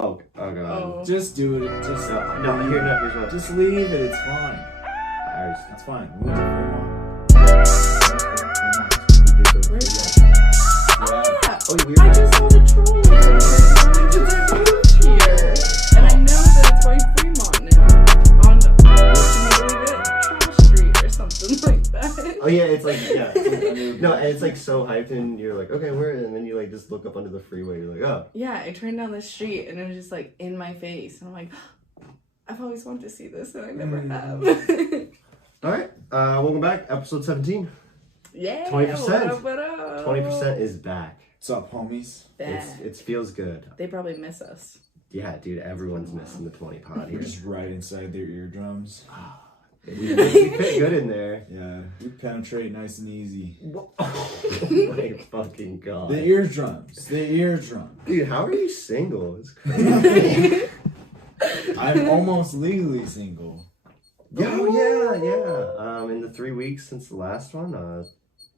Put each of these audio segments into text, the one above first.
Oh god. Oh. Just do it. Just Here's what. Just leave it. It's fine. Alright. It's fine. We went to Fremont. Yeah. Oh, I just saw the trolley because I moved here, and I know that it's by Fremont now. On Charles Street or something like that. Oh yeah, it's like no, and it's like so hyped, and you're like, okay, where? And then you like just look up under the freeway. You're like, oh. Yeah, I turned down the street, and it was just like in my face, and I'm like, I've always wanted to see this, and I never have. All right, welcome back, episode 17. Yeah, 20%. What up? 20% is back. What's up, homies? It feels good. They probably miss us. Yeah, dude, everyone's missing the 20 pod We're here. just right inside their eardrums. We fit good in there. Yeah, we penetrate nice and easy. Oh my fucking god. The eardrums. Dude, how are you single? It's crazy. I'm almost legally single. Yeah. In the 3 weeks since the last one,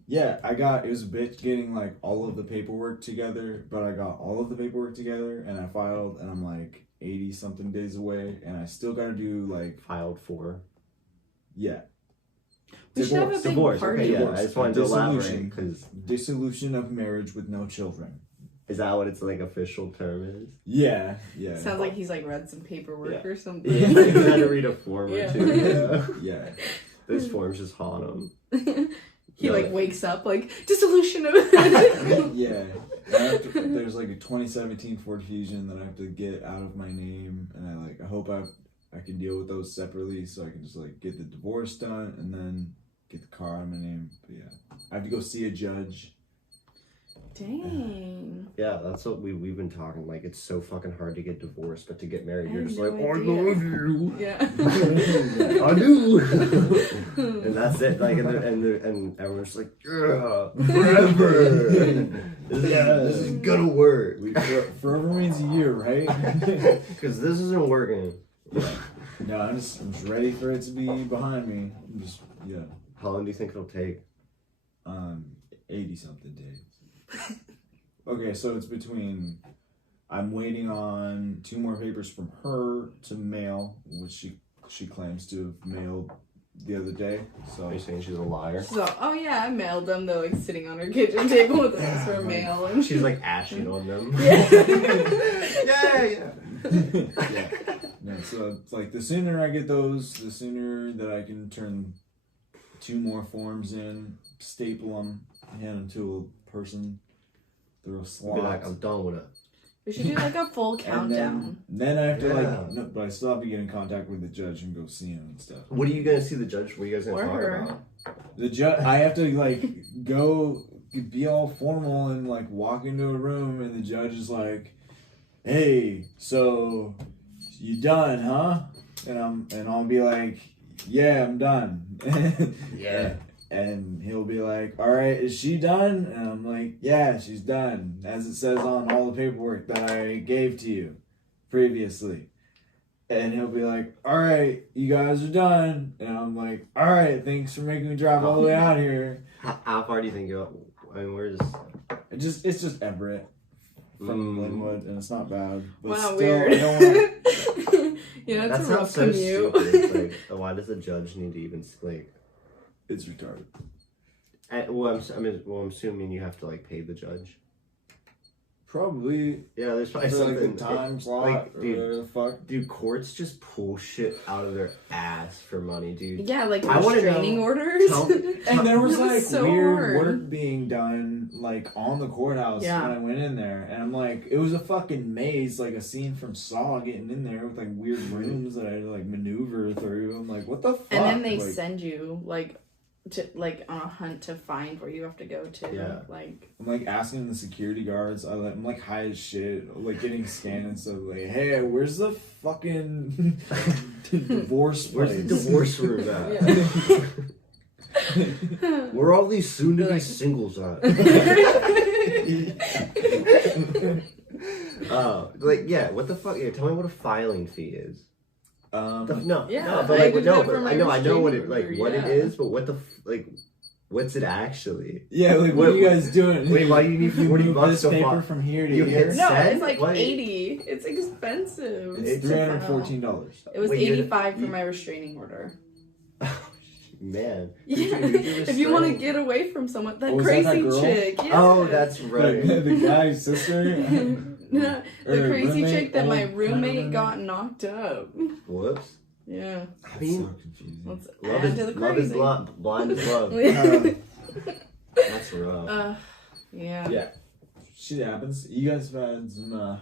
Yeah, it was a bitch getting like all of the paperwork together, but I got all of the paperwork together and I filed, and I'm like 80 something days away, and I still gotta do like filed for. Yeah. We should have a big Divorce. party. Okay, yeah. I just wanted to elaborate Dissolution. because Dissolution of marriage with no children. is that what its like official term is? Yeah. Sounds like he's like read some paperwork or something. Yeah, you had to read a form or Yeah. two. Yeah. Those forms just haunt him. He like wakes up like dissolution of. Yeah. There's like a 2017 Ford Fusion that I have to get out of my name, and I hope I can deal with those separately, so I can just like get the divorce done and then get the car out of my name. But yeah, I have to go see a judge. Dang. Yeah, that's what we've been talking. Like, it's so fucking hard to get divorced, but to get married, you're I just had like, no I idea. love you. Yeah. I do. And that's it. Like, and everyone's like, yeah, forever. This is gonna work. Forever means a year, right? Because this isn't working. Yeah. No, I'm just ready for it to be behind me. How long do you think it'll take? 80 something days. Okay, so it's between. I'm waiting on 2 more papers from her to mail, which she claims to have mailed the other day. So Are you saying she's a liar? So, oh yeah, I mailed them. They're like sitting on her kitchen table with us for mail, and She's like ashing on them. Yeah. Yeah. yeah. No, so it's like the sooner I get those, the sooner that I can turn 2 more forms in, staple them, hand them to a person through a slot. Be like, I'm done with it. We should do like a full countdown. Then I have to Yeah. no, but I still have to get in contact with the judge and go see him and stuff. What are you gonna see the judge? What are you guys gonna Or talk her. about? The judge, I have to like go be all formal and like walk into a room, and the judge is like, "Hey, so you done, huh?" And I'll be like, "Yeah, I'm done." Yeah. And he'll be like, "All right, is she done?" And I'm like, "Yeah, she's done, as it says on all the paperwork that I gave to you previously." And he'll be like, "All right, you guys are done." And I'm like, "All right, thanks for making me drive all the way out here." How far do you think you'll? I mean, where's? It's just Everett from Linwood, and it's not bad. But Wow, still, weird. I don't wanna, You know, That it's a sounds rough so commute. stupid. It's like, why does the judge need to even like? it's retarded. I'm assuming you have to like pay the judge. Probably Yeah, there's probably for like something. the time slot like, or dude, whatever the fuck. Dude, courts just pull shit out of their ass for money, dude. Yeah, like I wanna restraining know- orders. And there was That was like so weird hard. work being done like on the courthouse Yeah. when I went in there, and I'm like, it was a fucking maze, like a scene from Saw getting in there with like weird rooms that I had to like maneuver through. I'm like, what the fuck? And then they like, send you like to on a hunt to find where you have to go to. Yeah. Like I'm like asking the security guards. I'm like high as shit, like getting scanned and stuff. Like, hey, where's the fucking divorce place? Where's the divorce room at? yeah. Where are all these soon-to-be singles at? Like, yeah, what the fuck? Yeah, tell me what a filing fee is. Um, No, Yeah, no, but I like, did no, that but for my I know what it restraining like order, what it yeah. is, but what the like, What's it actually? Yeah, like what are you guys doing? Wait, why you need You 40 move bucks this so paper far? from here to You here? hit No, Send? it's like What? 80. It's expensive. It's $314. It was Wait, you're- 85 for my restraining order. Man. Yeah, if you want to get away from someone, that Oh, was that crazy girl? chick. Yeah. Oh, that's right. The guy's sister. No, the Or crazy roommate, chick that my old roommate roommate. got knocked up. Whoops. Yeah. I mean, so confusing. Let's love add to the is, love is crazy. blind. Blind is love. That's rough. Yeah. Yeah, shit happens. You guys have had some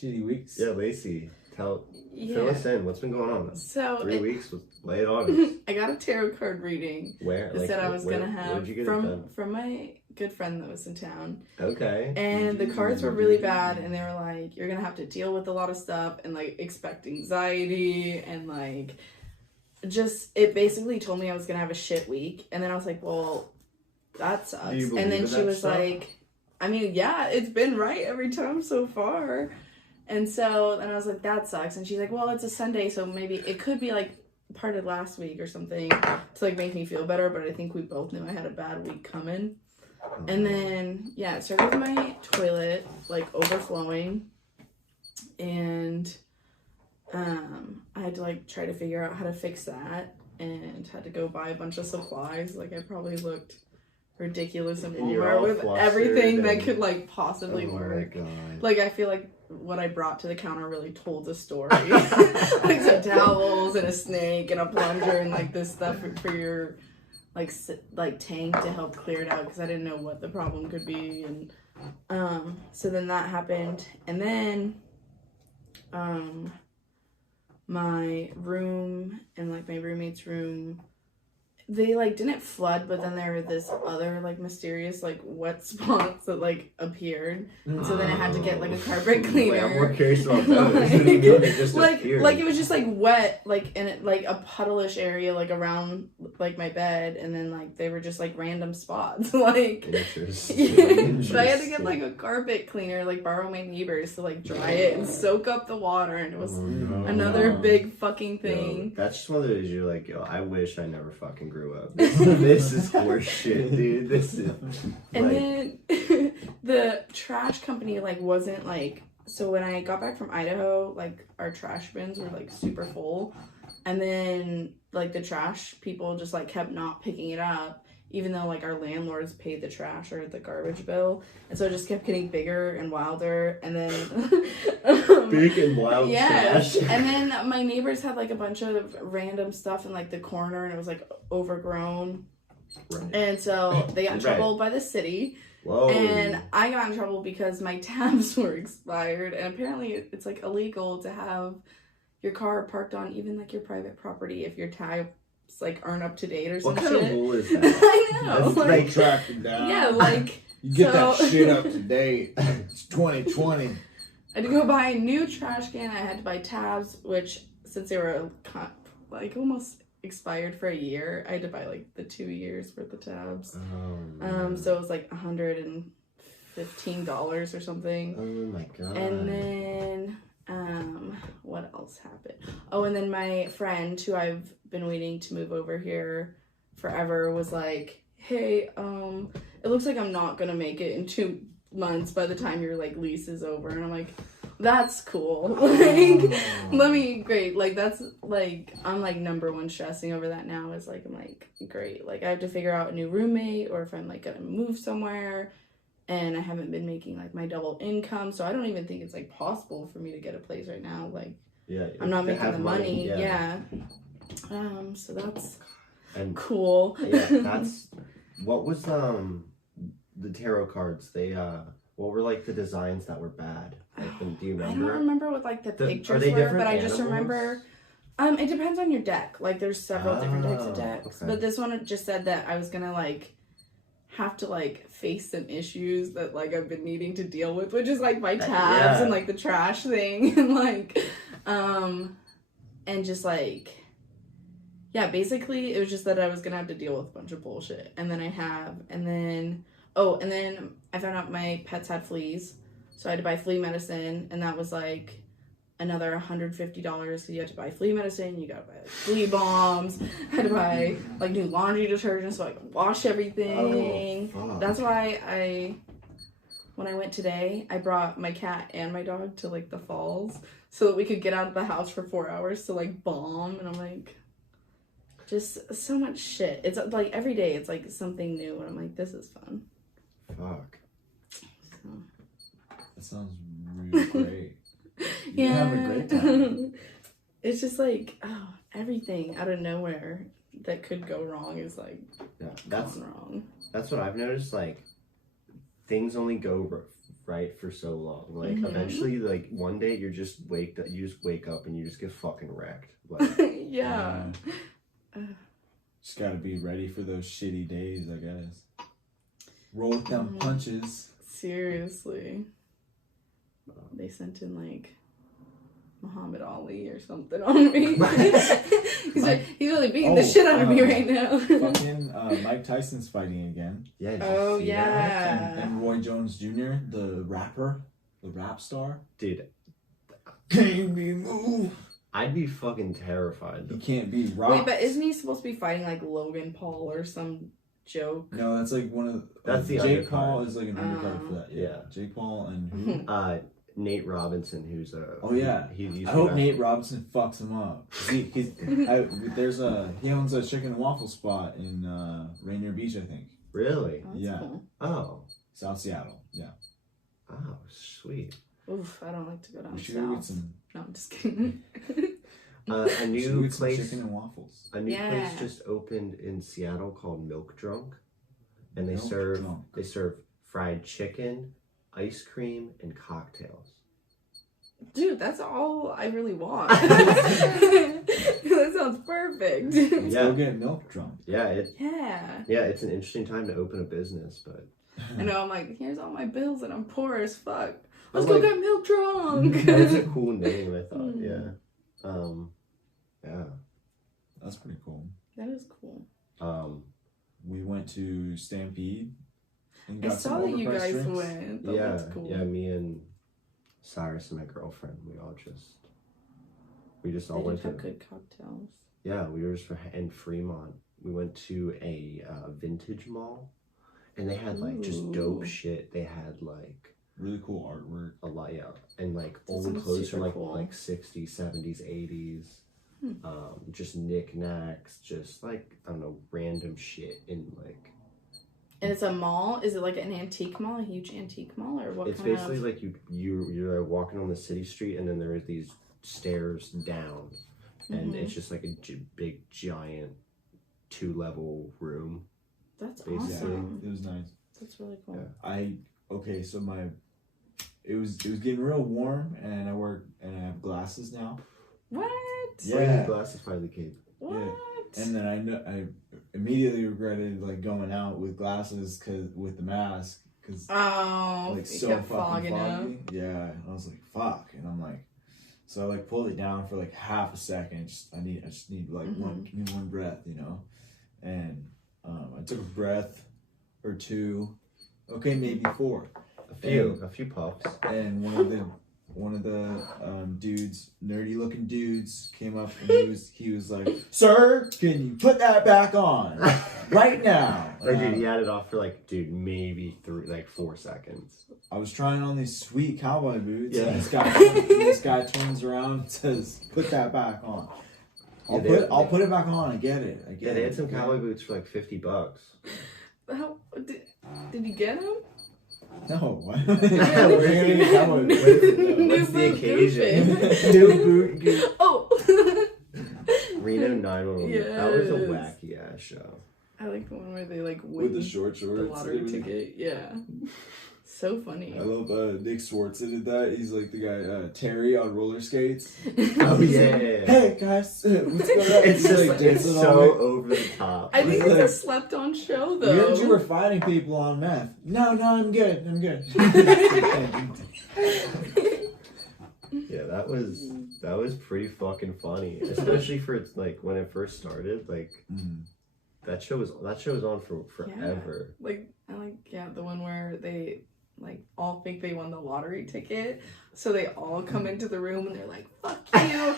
shitty weeks. Yeah, Lacey, fill Yeah. us in. What's been going on? So 3 weeks? Lay it on us. I got a tarot card reading. Where? It said I was gonna where'd have you get it done? from my good friend that was in town. Okay. And the cards were really bad, and they were like, you're gonna have to deal with a lot of stuff and like expect anxiety and like just it basically told me I was gonna have a shit week. And then I was like, well, that sucks. Do you believe And then in she that was stuff? like, I mean, yeah, it's been right every time so far. And so then I was like, that sucks. And she's like, well, it's a Sunday, so maybe it could be like part of last week or something to like make me feel better. But I think we both knew I had a bad week coming. And then yeah, it started with my toilet like overflowing, and I had to like try to figure out how to fix that, and had to go buy a bunch of supplies. Like I probably looked ridiculous in And you're all Walmart with flustered everything that and- could like possibly Oh my work. God. Like I feel like what I brought to the counter really told the story. Like some towels and a snake and a plunger and like this stuff for your like tank to help clear it out, because I didn't know what the problem could be. And so then that happened, and then my room and like my roommate's room, they like didn't flood, but then there were this other like mysterious like wet spots that like appeared. And so then I had to get like a carpet cleaner. Wait, I'm more curious about Like- that. It just like appeared. it was just like wet, like in it, like a puddle-ish area like around like my bed, and then like they were just like random spots. Like Interesting. so I had to get like a carpet cleaner, like borrow my neighbors to like dry it and soak up the water, and it was Oh, no. another big fucking Yo, thing. that's just one of those you're like, yo, I wish I never fucking grew up. This is horse shit, dude. This is And like, then the trash company like wasn't like, so when I got back from Idaho, like our trash bins were like super full, and then like the trash people just like kept not picking it up, even though like our landlords paid the trash or the garbage bill, and so it just kept getting bigger and wilder. And then big and wild yes, trash. and then my neighbors had like a bunch of random stuff in like the corner, and it was like overgrown. Right. And so they got in Right. trouble by the city. Whoa. And I got in trouble because my tabs were expired. And apparently it's like illegal to have your car parked on even like your private property if your tabs like aren't up to date or some what kind shit. of rule is that? I know. That's Like, Track it down. yeah, like You get that so- shit up to date. It's 2020. I had to go buy a new trash can. I had to buy tabs, which since they were like almost expired for a year, I had to buy like the 2 years worth of tabs. So it was like $115 or something. Oh my god. And then what else happened? Oh, and then my friend who I've been waiting to move over here forever was like, hey, it looks like I'm not gonna make it in 2 months by the time your like lease is over. And I'm like, that's cool. Like great, like that's like I'm like number one stressing over that now is like I'm like great, like I have to figure out a new roommate, or if I'm like gonna move somewhere, and I haven't been making like my double income, so I don't even think it's like possible for me to get a place right now. Like yeah, I'm not to making have the money. yeah. Yeah. So that's And cool. yeah, that's what was the tarot cards. They what were like the designs that were bad? Like, do you I remember? don't remember what like the Are pictures they were, different but I just animals? remember. It depends on your deck. Like there's several different types of Oh, decks, okay. but this one just said that I was gonna like have to like face some issues that like I've been needing to deal with, which is like my tabs Yeah. and like the trash thing and like and just like yeah, basically it was just that I was gonna have to deal with a bunch of bullshit, and then I found out my pets had fleas, so I had to buy flea medicine, and that was like another $150 because you had to buy flea medicine, you gotta buy like, flea bombs, I had to buy like new laundry detergent so I could wash everything. Oh, That's why when I went today, I brought my cat and my dog to like the falls so that we could get out of the house for 4 hours to like balm, and I'm like, just so much shit. It's like every day it's like something new, and I'm like, this is fun. Fuck. So. That sounds really great. Yeah. You're having a great time. It's just like, oh, everything out of nowhere that could go wrong is like that's gone wrong. That's what I've noticed. Like, things only go right for so long. Like, eventually, like one day you just wake up and you just get fucking wrecked. Like, Yeah. Just gotta be ready for those shitty days, I guess. Roll with them punches. Seriously. They sent in like Muhammad Ali or something on me. he's really beating the shit out of me right now. Fucking Mike Tyson's fighting again. yeah. Oh see that? yeah. And Roy Jones Jr., the rapper, the rap star. Dude, Can't be moved. I'd be fucking terrified. He can't be rocked. Wait, but isn't he supposed to be fighting like Logan Paul or some joke? No, that's like one of That's the Jake undercard. Paul is like an undercard for that. Yeah. Jake Paul and who? Nate Robinson, who's a I hope Nate Robinson fucks him up. He owns a chicken and waffle spot in Rainier Beach, I think. Really? Oh, that's Yeah. cool. Oh. South Seattle. Yeah. Oh, sweet. Oof, I don't like to go down We should go get south. some. No, I'm just kidding. A we should new get some place. chicken and waffles. A new place Yeah. just opened in Seattle called Milk Drunk, and they Milk serve Drunk. fried chicken, ice cream, and cocktails. Dude, that's all I really want. That sounds perfect. Let's Yeah. go get milk drunk. Yeah, Yeah. it's an interesting time to open a business, but I know, I'm like, here's all my bills and I'm poor as fuck. Let's I'm go like- get milk drunk. that's a cool name. I thought, Mm. yeah, yeah. That's pretty cool. That is cool. We went to Stampede. And I got saw some that you overpriced guys drinks. went. That Yeah, looks cool. yeah. Me and Cyrus and my girlfriend, we all They just all went did have to. good cocktails. Yeah, we were just in Fremont. We went to a vintage mall, and they had like just dope Ooh. shit. They had like Really cool artwork. a lot, yeah, and like That old sounds clothes from super like cool. 60s, 70s, 80s. Hmm. Just knickknacks, just like I don't know, random shit in like. And it's a mall? Is it like an antique mall? A huge antique mall? Or what It's kind basically of... like you're walking on the city street, and then there are these stairs down, and it's just like a big giant 2-level room. That's basically. awesome. It was nice. That's really cool. Yeah. So it was getting real warm, and I have glasses now. What? Yeah. Where are your glasses finally came? What? And then I immediately regretted like going out with glasses with the mask because Oh, like it so kept fucking fogging up. foggy. Yeah, and I was like, fuck, and I'm like, so I like pulled it down for like half a second. I just need like give me one breath, you know, and I took a breath or two, okay, maybe 4. A few puffs. And one of the dudes, nerdy looking dudes, came up and he was like, "Sir, can you put that back on right now?" Like, dude, he had it off for like, maybe 4 seconds. I was trying on these sweet cowboy boots. Yeah. And this guy turns around and says, "Put that back on." I'll put it back on. I get it. Yeah, they had some cowboy boots for like $50. How, did you get him? No, why? Yeah, We're gonna get cowboy boots. What's the boot occasion? goofing. New boot goof. Oh! Reno 911. That was a Yes. wacky ass show. I like the one where they like With win the short shorts. the lottery ticket. Yeah. So funny. I love Nick Swartz did that. He's like the guy Terry on roller skates. Oh yeah. Hey guys, what's going on? It's just like it's dancing so all night. over the top. I think Like- it's a slept on show We heard you were though. fighting people on meth. No, I'm good. Yeah, that was pretty fucking funny, especially for like when it first started. Like that show was on for forever. Like I like the one where they like all think they won the lottery ticket. So they all come into the room and they're like, fuck you,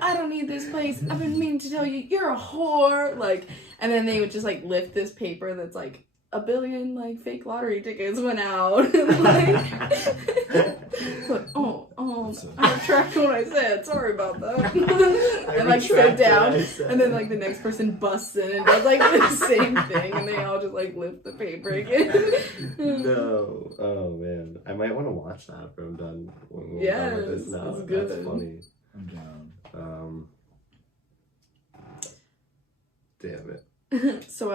I don't need this place, I've been meaning to tell you, you're a whore. Like, and then they would just like lift this paper that's like 1 billion like fake lottery tickets went out. Like, I retract what I said, sorry about that. And like sit down, and then like the next person busts in and does like the same thing, and they all just like lift the paper again. No, oh man, I might want to watch that after I'm done. When we're done with this now. It's good. That's funny. I'm down. Damn it. So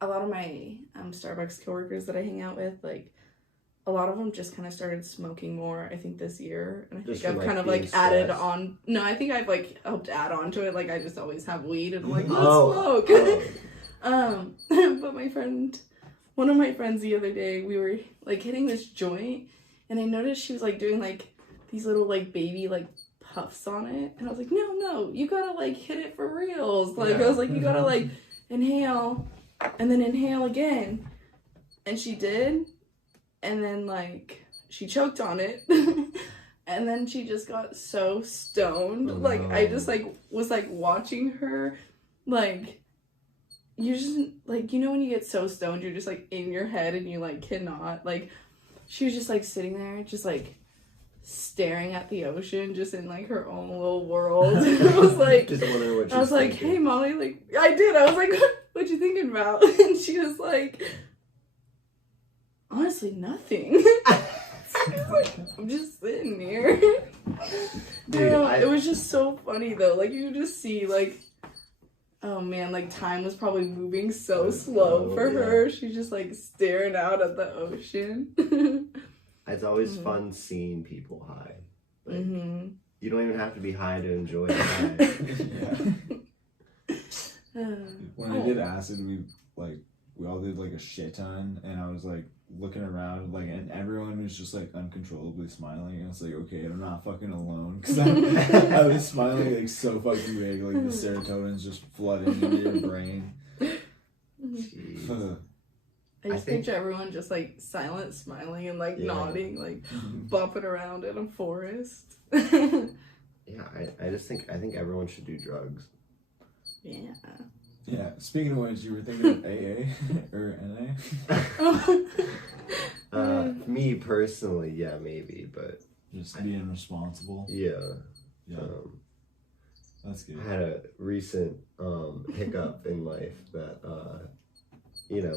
a lot of my Starbucks coworkers that I hang out with, like, a lot of them just kind of started smoking more, I think, this year. And I think I've kind of, like, added on. No, I think I've, like, helped add on to it. Like, I just always have weed and I'm like, let's smoke. But one of my friends the other day, we were, like, hitting this joint. And I noticed she was, like, doing, like, these little, like, baby, like, puffs on it. And I was like, no, you gotta, like, hit it for reals. Like, I was like, you gotta, like, inhale. And then inhale again. And she did. And then, like, she choked on it. And then she just got so stoned. Oh, like, no. I just, like, was, like, watching her. Like, you just, like, you know when you get so stoned, you're just, like, in your head and you, like, cannot. Like, she was just, like, sitting there, just, like, staring at the ocean, just in, like, her own little world. And I was, like, just wondering what I was like, thinking. hey, Molly, like, I did. I was like, what you thinking about? And she was like, honestly, nothing. I was like, I'm just sitting here. Dude, It was just so funny, though. Like, you just see, like, oh, man, like, time was probably moving so slow for her. She's just, like, staring out at the ocean. It's always fun seeing people high. Like, you don't even have to be high to enjoy the high. When I did acid, we all did like a shit ton, and I was like looking around, like, and everyone was just like uncontrollably smiling. And I was like, okay, I'm not fucking alone, because I was smiling like so fucking big, like the serotonin's just flooding into your brain. I just picture everyone just like silent smiling and like nodding, like bumping around in a forest. I think everyone should do drugs. Yeah, speaking of which, you were thinking of AA or NA? Me personally, yeah, maybe, but just being responsible. Yeah. That's good. I had a recent hiccup in life that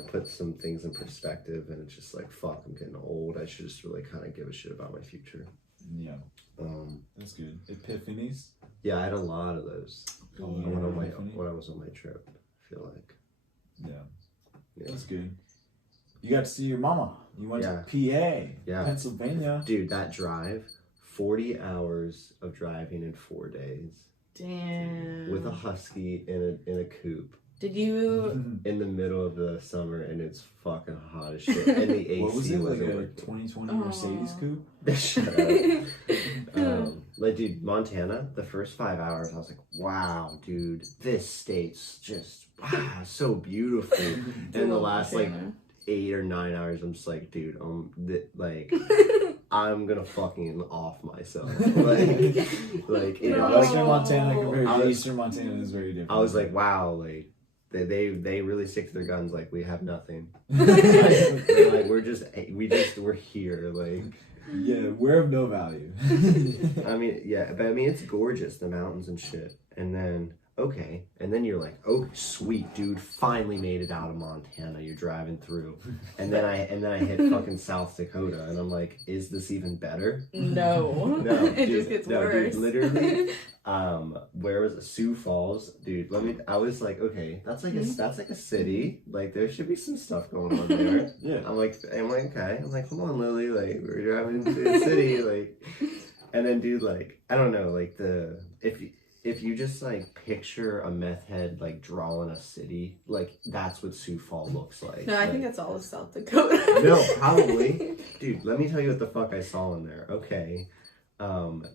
put some things in perspective, and it's just like, fuck, I'm getting old. I should just really kind of give a shit about my future. Yeah. That's good. Epiphanies? Yeah, I had a lot of those. When I was on my trip, I feel like. Yeah. That's good. You got to see your mama. You went to PA, Pennsylvania. Dude, that drive, 40 hours of driving in 4 days. Damn. With a husky in a coupe. Did you? In the middle of the summer, and it's fucking hot as shit. And the AC what was it, like a 2020 Mercedes coupe? Shut up. Like, dude, Montana, the first 5 hours, I was like, wow, dude, this state's just, so beautiful. And the last, like, 8 or 9 hours, I'm just like, dude, I'm gonna fucking off myself. Western Montana compared to Eastern Montana is very different. I was like, wow, like, they really stick to their guns. Like, we have nothing. Like, we're here. Like, yeah, we're of no value. I mean, it's gorgeous, the mountains and shit. And then you're like, oh, sweet, dude, finally made it out of Montana. You're driving through, and then I hit fucking South Dakota, and I'm like, is this even better? No, it just gets worse. Dude, literally, where was it? Sioux Falls, dude. I was like, okay, that's like a city. Like, there should be some stuff going on there. Yeah. I'm like, okay. I'm like, come on, Lily. Like, we're driving to the city. Like, and then, dude, like, I don't know, like if you just like picture a meth head like drawing a city, like that's what Sioux Falls looks like. No, I think that's all of South Dakota. No, probably. Dude, let me tell you what the fuck I saw in there. Okay.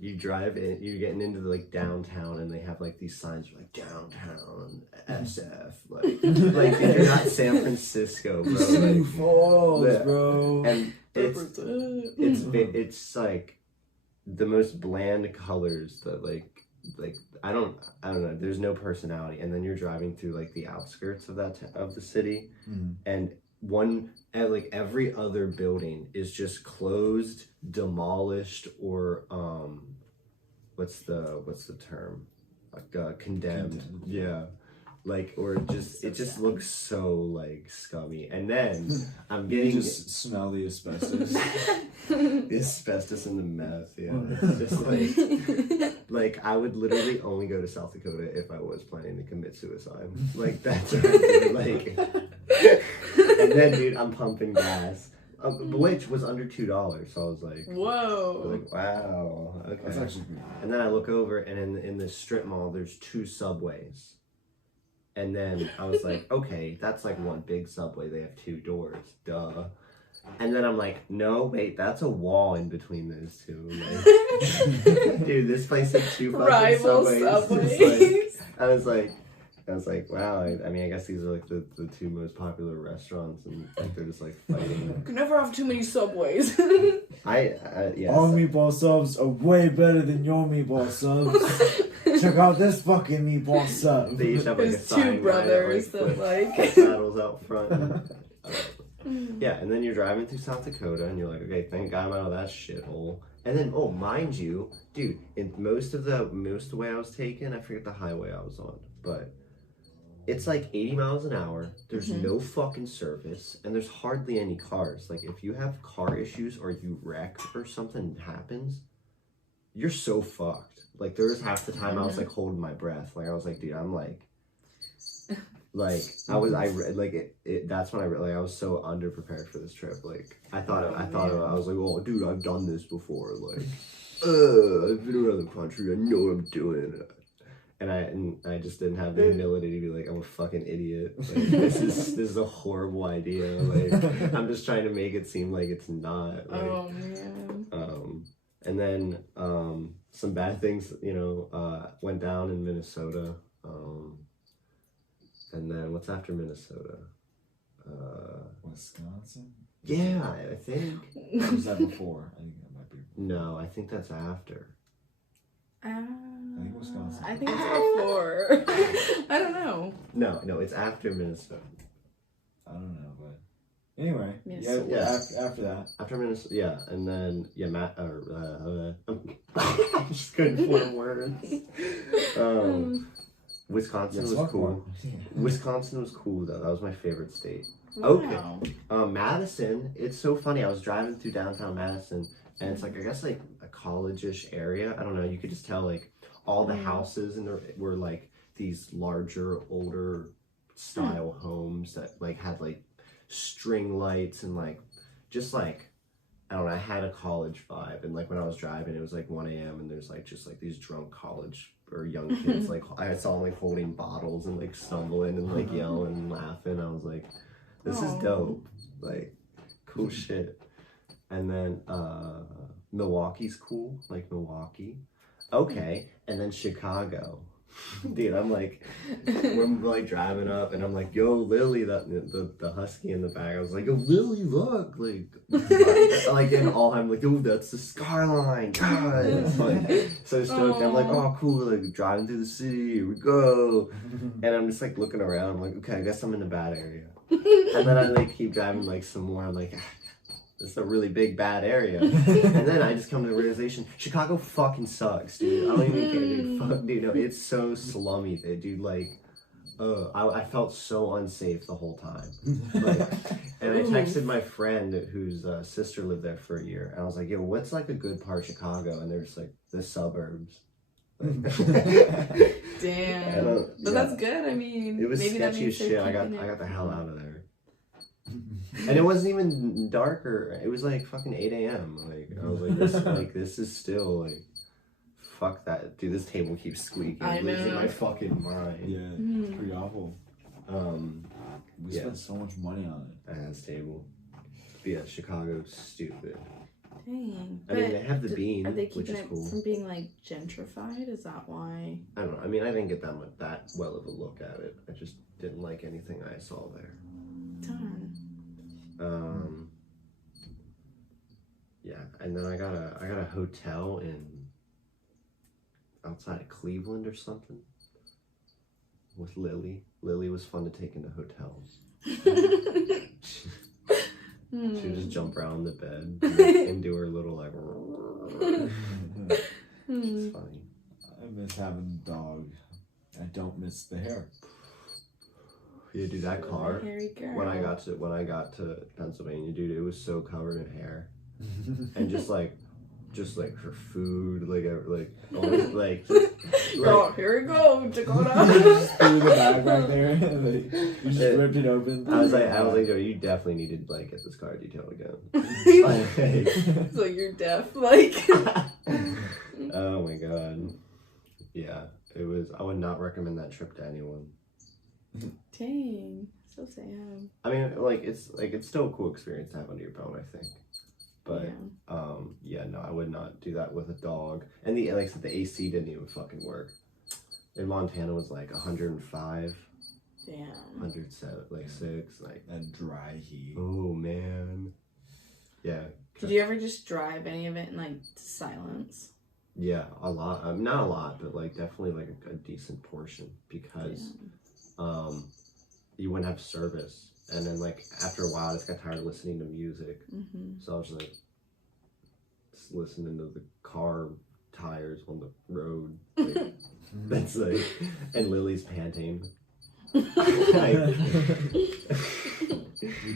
you drive in, you're getting into like downtown, and they have like these signs like downtown SF, like you're not San Francisco, bro. Sioux Like, Falls, bro. and it's like the most bland colors that like I don't know. There's no personality, and then you're driving through like the outskirts of of the city, and like every other building is just closed, demolished, or what's the term? Like condemned. Yeah. Like, or just So it just sad. looks so like scummy, and then I'm getting just smell the asbestos. the asbestos and the meth. Yeah, it's just like I would literally only go to South Dakota if I was planning to commit suicide. Like that's what I did. Like, and then dude, I'm pumping gas, which was under $2. So I was like, Whoa. like wow, okay. That's actually good. And then I look over, and in the strip mall, there's 2 subways. And then I was like, okay, that's like one big subway. They have 2 doors. Duh. And then I'm like, no, wait, that's a wall in between those 2. Like, dude, this place had 2 fucking Rival subways. subways. I was like, wow. I mean, I guess these are like the 2 most popular restaurants, and like they're just like fighting. You can never have too many subways. Yeah. Our meatball subs are way better than your meatball subs. Check out this fucking meatball sub. They used to have like a There's sign 2 guy brothers that that like. saddles out front. Yeah, and then you're driving through South Dakota, and you're like, okay, thank God I'm out of that shithole. And then, oh, mind you, dude, in most of the way I was taking, I forget the highway I was on, but it's like 80 miles an hour. There's no fucking service, and there's hardly any cars. Like, if you have car issues or you wreck or something happens, you're so fucked. Like, there was half the time I was like holding my breath. Like, I was like, dude, I'm like that's when I like I was so underprepared for this trip. Like I thought I was like, oh dude, I've done this before. Like, I've been around the country. I know what I'm doing. And I just didn't have the humility to be like, I'm a fucking idiot. Like, this is a horrible idea. Like I'm just trying to make it seem like it's not. Like, Oh man. And then some bad things, went down in Minnesota. And then what's after Minnesota? Wisconsin? Yeah, I think. Or was that before? I think that might be. No, I think that's after. I think Wisconsin. I think it's before. I don't know. No, it's after Minnesota. I don't know, but anyway, Minnesota. yeah. After that, After Minnesota, yeah, and then I just couldn't form words. Wisconsin was cool. Wisconsin was cool though. That was my favorite state. Wow. Okay. Madison. It's so funny. I was driving through downtown Madison, and it's like I guess like a college-ish area. I don't know. You could just tell like all the houses were like these larger, older style homes that like had like string lights and like just like I don't know. I had a college vibe, and like when I was driving, it was like 1 a.m. and there's like just like these drunk college or young kids. Like I saw them like holding bottles and like stumbling and like yelling and laughing. I was like, this is dope. Like cool shit. And then Milwaukee's cool, like Milwaukee. Okay. And then Chicago. Dude, I'm like, we're like driving up, and I'm like, yo, Lily, the husky in the back. I was like, yo, Lily, look, like, and all I'm like, oh, that's the skyline, God. It's like so stoked. I'm like, oh, cool, like driving through the city, here we go. And I'm just like looking around. I'm like, okay, I guess I'm in the bad area. And then I like keep driving like some more. I'm like, it's a really big bad area. And then I just come to the realization, Chicago fucking sucks, dude. I don't even care, dude. Fuck, dude, no, it's so slummy, dude. Like, I felt so unsafe the whole time. Like, and I texted my friend whose sister lived there for a year, and I was like, yo, what's like a good part of Chicago? And they're just like, the suburbs. Damn. But that's good. I mean, it was maybe sketchy as shit. I got the hell out of there. And it wasn't even darker. It was like fucking 8 a.m. Like I was like, this is still like, fuck that, dude. This table keeps squeaking. I'm losing my fucking mind. Yeah, it's pretty awful. We yeah. spent so much money on it. This table. But yeah, Chicago's stupid. Dang. I mean, they have the bean, Are they which keeping is it cool. from being like gentrified? Is that why? I don't know. I mean, I didn't get that well of a look at it. I just didn't like anything I saw there. Darn. Yeah, and then I got a hotel outside of Cleveland or something with Lily. Lily was fun to take into hotels. She would just jump around the bed and do her little like. It's funny. I miss having a dog. I don't miss the hair. Yeah, dude, that car. Hairy girl. When I got to Pennsylvania, dude, it was so covered in hair, and just like her food, always, oh, here we go, Dakota. Just threw the bag right there. Like, you just ripped it open. I was like, yo, you definitely need to get this car detailed again. It's like you're deaf, like. Oh my god, yeah, it was. I would not recommend that trip to anyone. Dang, so sad. I mean, it's still a cool experience to have under your belt, I think. But no, I would not do that with a dog. And the AC didn't even fucking work. In Montana was like 105. Damn. 107, like 6, like a dry heat. Oh man. Yeah. Did you ever just drive any of it in like silence? Yeah, a lot. Not a lot, but like definitely like a decent portion because you wouldn't have service. And then, like, after a while, I just got tired of listening to music. Mm-hmm. So I was just listening to the car tires on the road. Like, that's like, and Lily's panting. Would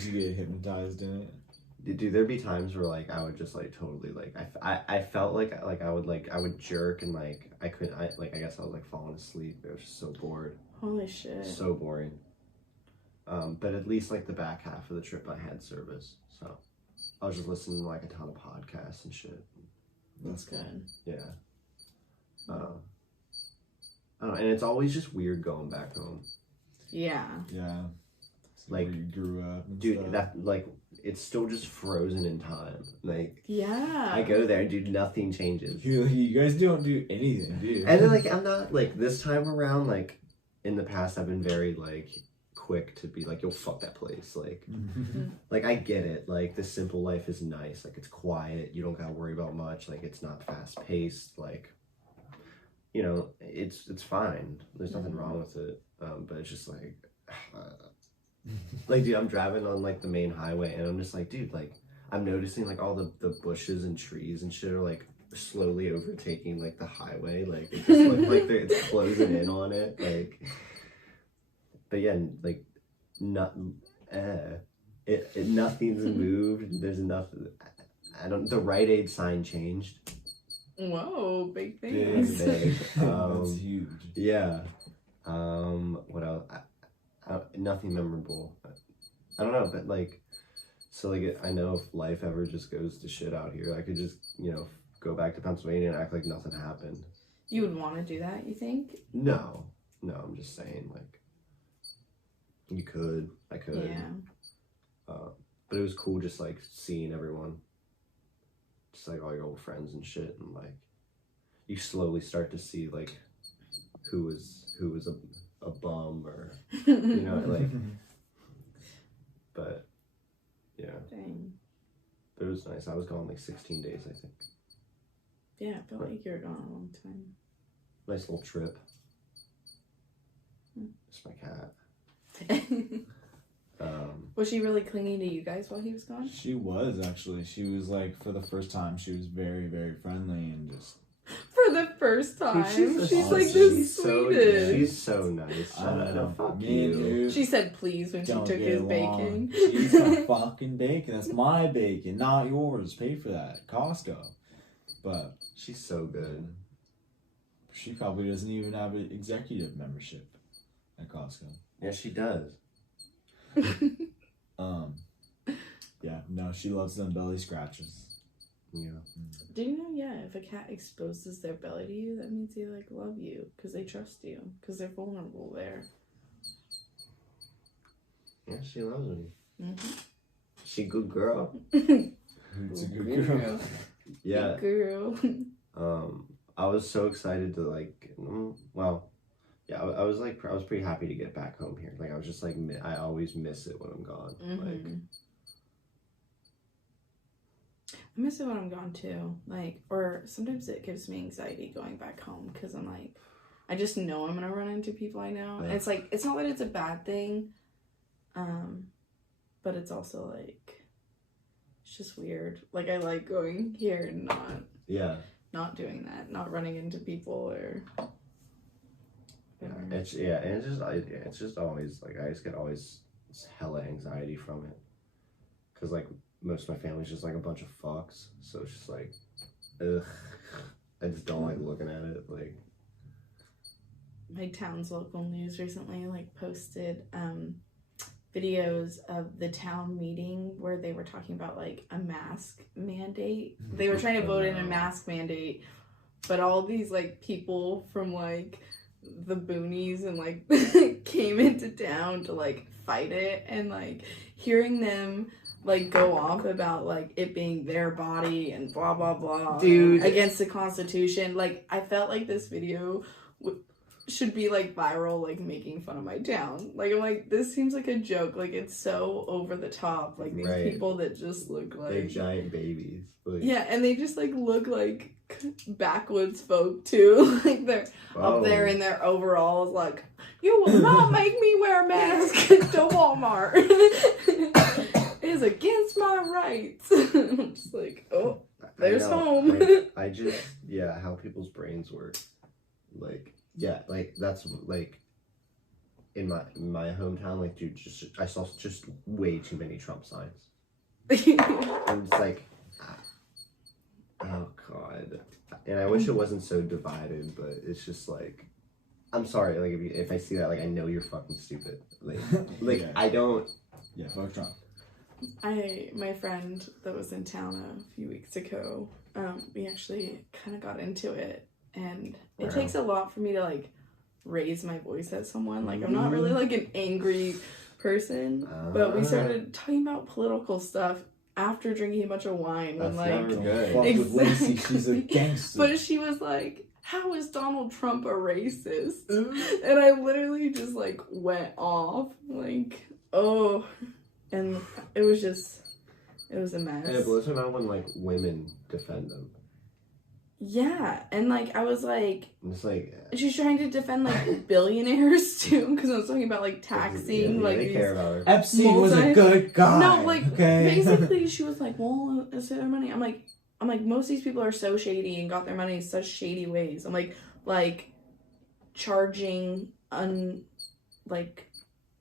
you get hypnotized in it? Dude, there'd be times where, like, I would just, like, totally, like, I felt like I would jerk and, like, I guess I was, like, falling asleep. I was just so bored. Holy shit. So boring. But at least like the back half of the trip I had service. So I was just listening to like a ton of podcasts and shit. That's good. Yeah. I don't know, and it's always just weird going back home. Yeah. Yeah. Like, where you grew up and dude, stuff. that like it's still just frozen in time. Like, yeah, I go there, dude, nothing changes. You guys don't do anything, do you? And then like I'm not like this time around, like in the past I've been very like quick to be like, yo, fuck that place. Like, like I get it. Like the simple life is nice. Like it's quiet. You don't gotta worry about much. Like it's not fast paced. Like, you know, it's fine. There's nothing wrong with it. But it's just like, like, dude, I'm driving on like the main highway and I'm just like, dude, like I'm noticing like all the bushes and trees and shit are like slowly overtaking like the highway. Like it just looks like it's closing in on it. Like. But yeah, like, nothing's moved. There's nothing. The Rite Aid sign changed. Whoa, big Big, things. Big. That's huge. Yeah. What else? Nothing memorable. I don't know, but like, so like, I know if life ever just goes to shit out here, I could just, you know, go back to Pennsylvania and act like nothing happened. You would want to do that, you think? No, I'm just saying, like, you could. I could. Yeah. But it was cool just, like, seeing everyone. Just, like, all your old friends and shit. And, like, you slowly start to see, like, who was a bum or, you know, like. But, yeah. Dang. But it was nice. I was gone, like, 16 days, I think. Yeah, I felt like you were gone a long time. Nice little trip. Just my cat. Was she really clingy to you guys while he was gone? She was, actually. She was like, for the first time, she was very, very friendly and just. For the first time. Dude, she's like awesome. the so, sweetest. she's so nice. I don't know. Fuck Me and you. She said please when she don't took get his along. bacon. She's a fucking bacon. That's my bacon, not yours. Pay for that. Costco. But She's so good. she probably doesn't even have an executive membership at Costco. Yeah, she does. Yeah, no, she loves them belly scratches. Yeah. Do you know, yeah, if a cat exposes their belly to you, that means they, like, love you. Because they trust you. Because they're vulnerable there. Yeah, she loves me. Mm-hmm. She good girl. It's a good girl. Yeah. Good girl. I was so excited to like, well, yeah, I was like, I was pretty happy to get back home here. Like, I was just like, I always miss it when I'm gone. Like, I miss it when I'm gone too. Like, or sometimes it gives me anxiety going back home because I'm like, I just know I'm gonna run into people I know. And it's like, it's not that it's a bad thing, but it's also like, it's just weird. Like, I like going here and not doing that, not running into people or. It's just always like I just get always hella anxiety from it, cause like most of my family's just like a bunch of fucks, so it's just like, ugh, I just don't like looking at it. Like, my town's local news recently like posted videos of the town meeting where they were talking about like a mask mandate. They were trying to vote in a mask mandate, but all these like people from like the boonies and like came into town to like fight it, and like hearing them like go off about like it being their body and blah blah blah, dude, against the Constitution. Like, I felt like this video should be like viral, like making fun of my town. Like, I'm like, this seems like a joke. Like, it's so over the top. Like, these people that just look like they're giant babies. Like, yeah, and they just like look like backwoods folk too. Like, they're up there in their overalls, like, you will not make me wear a mask to Walmart. It is against my rights. I'm just like, oh, there's home. I just, yeah, how people's brains work. Like, yeah, like that's like in my hometown, like, dude, I saw just way too many Trump signs. I'm just like, oh god. And I wish it wasn't so divided, but it's just like, I'm sorry, like if I see that, like, I know you're fucking stupid. Like Yeah. I don't. Yeah, fuck Trump. My friend that was in town a few weeks ago, we actually kind of got into it, and it takes a lot for me to like raise my voice at someone. Like, I'm not really like an angry person, but we started talking about political stuff after drinking a bunch of wine. That's when like, never good. Fuck with Lacey, she's a gangster. But she was like, how is Donald Trump a racist? And I literally just like went off, like, oh, and it was a mess. And it blows my mind when like women defend them. Yeah, and like I was like, It's like, she's trying to defend like billionaires too, because I was talking about like taxing, like they these care about her. Epstein was a good guy. No, like, okay? basically she was like, well, is it their money? I'm like, most of these people are so shady and got their money in such shady ways. I'm like charging like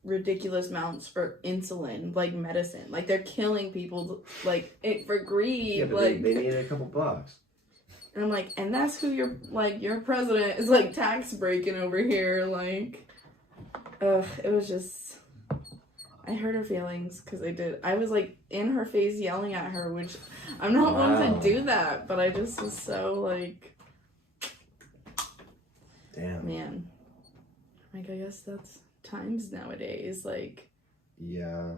ridiculous amounts for insulin, like medicine. Like, they're killing people like for greed. Yeah, but like they needed a couple bucks. And I'm like, and that's who your president is like tax breaking over here. Like, it was just, I hurt her feelings because I was like in her face yelling at her, which I'm not one to do that, but I just was so like, Damn. man, like, I guess that's times nowadays. Like, yeah.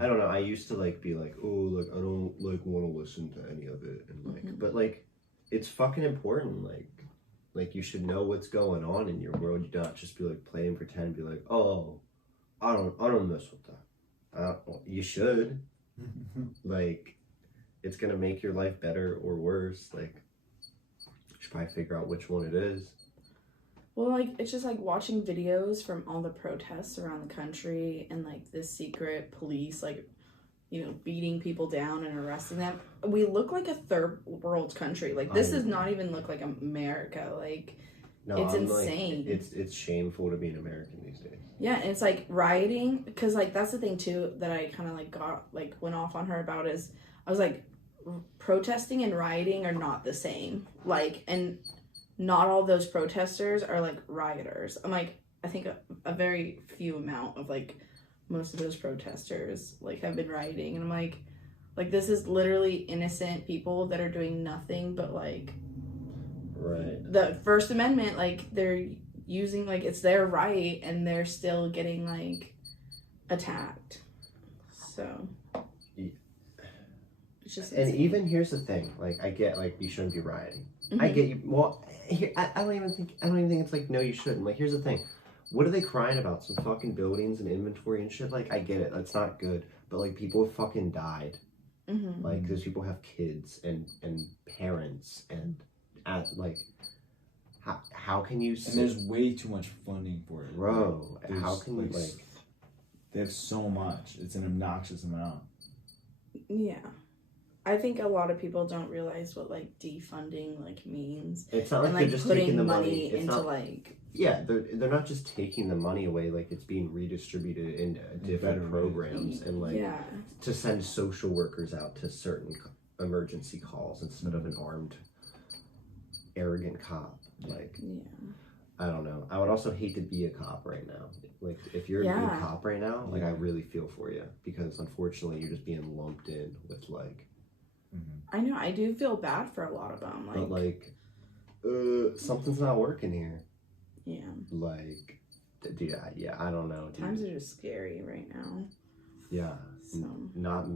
I don't know. I used to like be like, oh, like I don't like want to listen to any of it, and like, but like, it's fucking important. Like you should know what's going on in your world. You don't just be like play and pretend. Be like, oh, I don't mess with that. You should. Like, it's gonna make your life better or worse. Like, you should probably figure out which one it is. well, like, it's just like watching videos from all the protests around the country and like the secret police, like, you know, beating people down and arresting them. We look like a third world country. Like, this does not even look like America. Like, No, it's insane. Like, it's shameful to be an American these days. Yeah, and it's like rioting, because like that's the thing too that I kind of like went off on her about, is I was like, protesting and rioting are not the same. Like, and not all those protesters are like rioters. I'm like, I think a very few amount of like most of those protesters like have been rioting, and I'm like this is literally innocent people that are doing nothing but like, right, the First Amendment, like they're using, like, it's their right, and they're still getting like attacked. So It's just And insane. even here's the thing, like I get like you shouldn't be rioting. Mhm. I get you. Well, here, I don't even think it's like no, you shouldn't. Like here's the thing, what are they crying about? Some fucking buildings and inventory and shit. Like I get it, that's not good. But like people have fucking died. Mhm. Like those people have kids and parents and like how can you? And there's way too much funding for it, bro. There's, How can you like? They have so much. It's an obnoxious amount. Yeah. I think a lot of people don't realize what like defunding like means. It's not like And they're like just putting taking the money money. It's into not, like yeah, they're not just taking the money away. Like it's being redistributed into different better programs and like yeah. to send social workers out to certain emergency calls instead of an armed, arrogant cop. Like Yeah. I don't know. I would also hate to be a cop right now. Like if you're a Yeah. good cop right now, like I really feel for you because unfortunately you're just being lumped in with like. I know. I do feel bad for a lot of them. Like, But like, something's not working here. yeah. Like, dude, yeah, I don't know. Dude. Times are just scary right now. Yeah, So not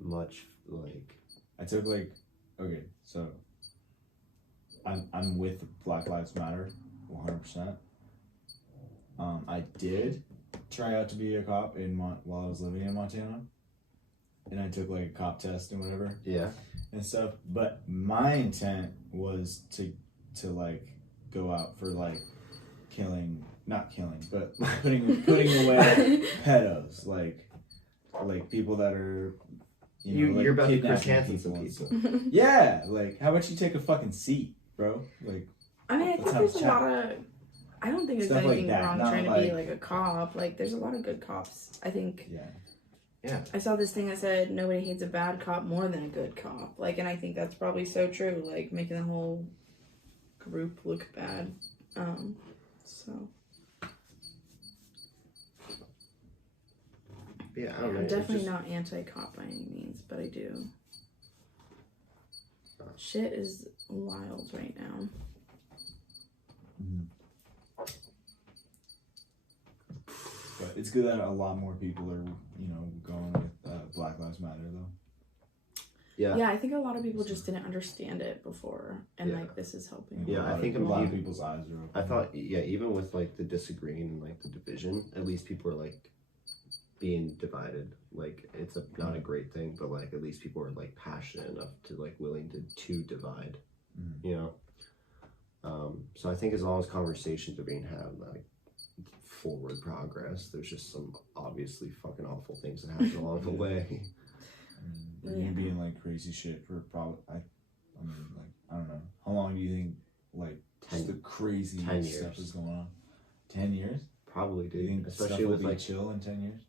much. Like, I took like, okay, so I'm with Black Lives Matter, 100%. I did try out to be a cop while I was living in Montana, and I took like a cop test and whatever. yeah, And stuff. But my intent was to like go out for like not killing, but putting away pedos, like people that are like you're about to kidnapping put chances people in and people. stuff. Yeah, like how about you take a fucking seat, bro? Like I mean, I let's think have there's a a chat. lot of. I don't think there's Stuff like anything that, wrong not trying to be like- like a cop. Like, there's a lot of good cops. I think. Yeah. I saw this thing that said nobody hates a bad cop more than a good cop. Like, and I think that's probably so true. Like, making the whole group look bad. So Yeah, I don't know. I'm it's definitely just- not anti-cop by any means, but I do. Shit is wild right now. But it's good that a lot more people are going with Black Lives Matter though. Yeah. Yeah, I think a lot of people just didn't understand it before, and Yeah. like this is helping. Yeah, I think a lot of even- people's eyes are open. I thought, yeah, even with like the disagreeing and like the division, at least people are like being divided. Like it's not a great thing, but like at least people are like passionate enough to like willing to divide. You know. So I think as long as conversations are being had, like forward progress, there's just some obviously fucking awful things that happen along the way. We're gonna be in like crazy shit for probably. I mean, like I don't know. How long do you think like just the crazy 10 stuff years. is going on? 10 years? Probably, Do you think dude. stuff Especially will with be like, chill in 10 years?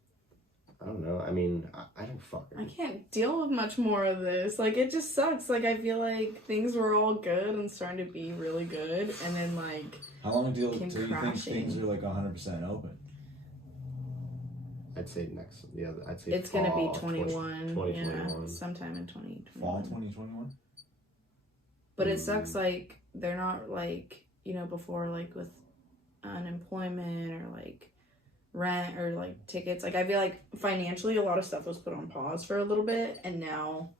I don't know. I mean, I don't fucking. I can't deal with much more of this. Like, it just sucks. Like, I feel like things were all good and starting to be really good, and then like How long until came you think crashing. things are like 100% open? I'd say next. Yeah, I'd say it's gonna be fall 21. 2021. Yeah, sometime in 2021. Fall 2021? But it sucks, like, they're not, like, before, like, with unemployment or, like, rent or, like, tickets. Like, I feel like financially a lot of stuff was put on pause for a little bit, and now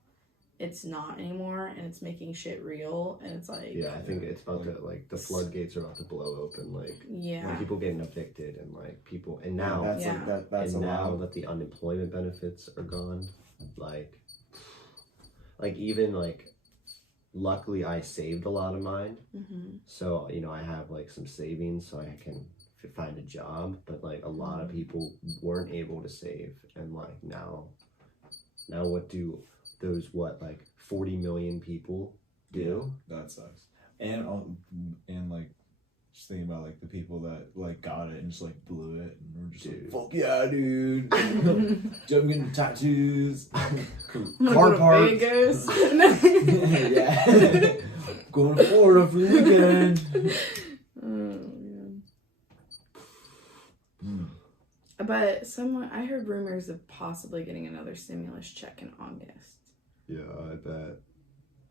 it's not anymore, and it's making shit real, and it's, like... Yeah, I think it's about to, like, the floodgates are about to blow open, like, Yeah. when people getting evicted and, like, people... And now... That's Yeah. like that's and a now lot. that the unemployment benefits are gone, like even, like, luckily I saved a lot of mine. Mm-hmm. So, I have, like, some savings so I can find a job. But, like, a lot of people weren't able to save. And, like, now what do those, 40 million people do? That sucks. And like just thinking about like the people that like got it and just like blew it and were just Dude. like, fuck yeah, dude. Jump into tattoos. Car Car parts. Vegas. Yeah. Going to Florida for the weekend. But I heard rumors of possibly getting another stimulus check in August. Yeah, I bet.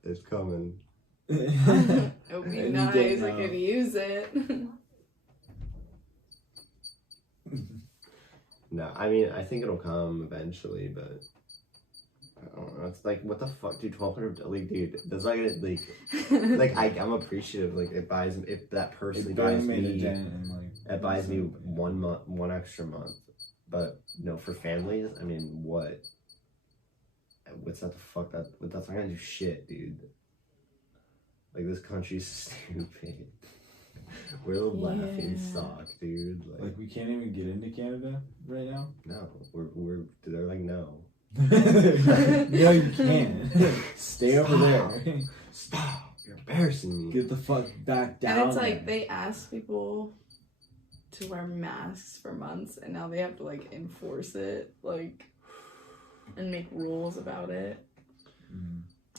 It's coming. It would be And you nice. didn't I know. could use it. No, I mean, I think it'll come eventually, but I don't know. It's like, what the fuck, dude? 1,200, like, dude. That's not gonna I'm appreciative. Like, it buys if that personally buys me. It buys me 1 month, 1 extra month. But no, for families, I mean, what? What's that? The fuck that? That's not gonna do shit, dude. Like, this country's stupid. We're the laughing stock, dude. Like, we can't even get into Canada right now. No, they're like, no. No, you can't. Stay over there. Stop! You're embarrassing me. Get the fuck back down. And it's like they asked people to wear masks for months, and now they have to like enforce it, like, and make rules about it.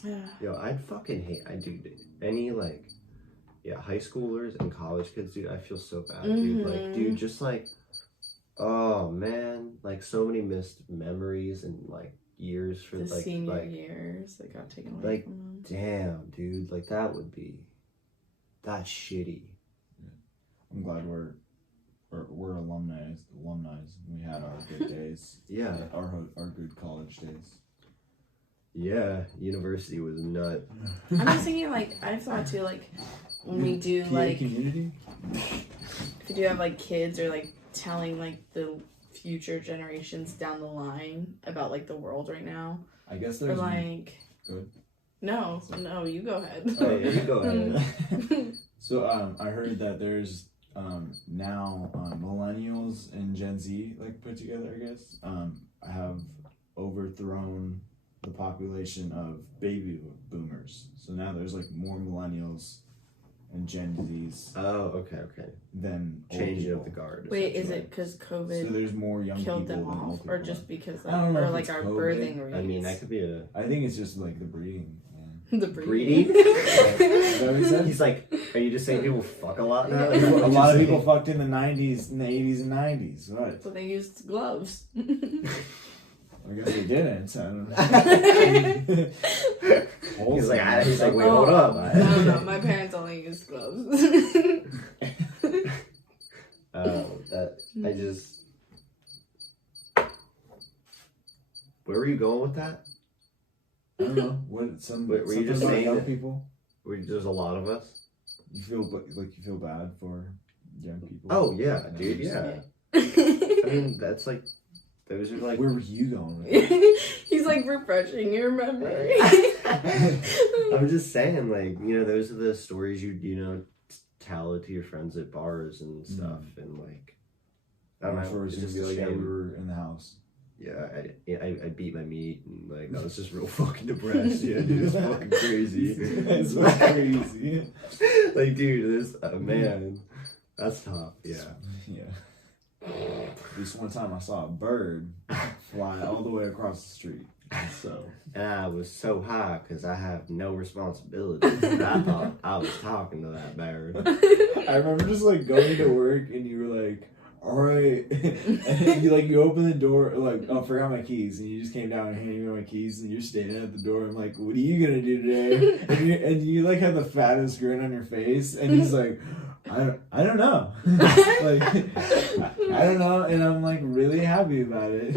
Yeah. Yo, I'd fucking hate. I do any like, yeah, high schoolers and college kids, dude. I feel so bad, dude. Like, dude, just like, oh man, like so many missed memories and like years for the like senior years that got taken away like, from them. Damn, dude, like that's shitty. Yeah. I'm glad we're alumni. We had our good days. Yeah, our good college days. Yeah, university was a nut. I'm just thinking, like, I've thought too, like, when we do like community, if we do have like kids, or like telling like the future generations down the line about like the world right now. I guess or there's like good. No, you go ahead. Oh, yeah, you go ahead. So I heard that there's now millennials and Gen Z like put together, I guess, have overthrown the population of baby boomers. So now there's like more millennials and Gen Zs. Oh, okay. Than changing of the guard. Wait, is it because COVID? So there's more young killed people them than off, old people. or just because I don't know or if like it's our COVID. birthing rates? I mean, that could be a. I think it's just like the breeding. The breeding. Is that what he said? He's like, are you just saying people fuck a lot now? A lot of people fucked in the 90s, in the 80s and 90s. What? So they used gloves. I guess they didn't. I don't know. He's like, wait, Oh, hold up. I don't know. My parents only used gloves. I just. Where were you going with that? I don't know. Were you just saying young people? There's a lot of us. You feel bad for young people. Oh yeah, dude, yeah. I mean, that's like, those are like. Where were you going with that? He's like refreshing your memory. I'm just saying, like, those are the stories you tell it to your friends at bars and stuff, and like. I don't know. It's just like, yeah, we were in the house. Yeah, I beat my meat and like I was just real fucking depressed. Yeah, dude, it's fucking crazy. It's crazy. Like, dude, man, that's tough. Yeah. This one time I saw a bird fly all the way across the street. And I was so high because I have no responsibilities. I thought I was talking to that bird. I remember just like going to work and you were like, all right, and you open the door, like, oh, I forgot my keys, and you just came down and handed me my keys, and you're standing at the door. I'm like, what are you gonna do today? And you like had the fattest grin on your face, and he's like, I don't know, like, I don't know, and I'm like really happy about it.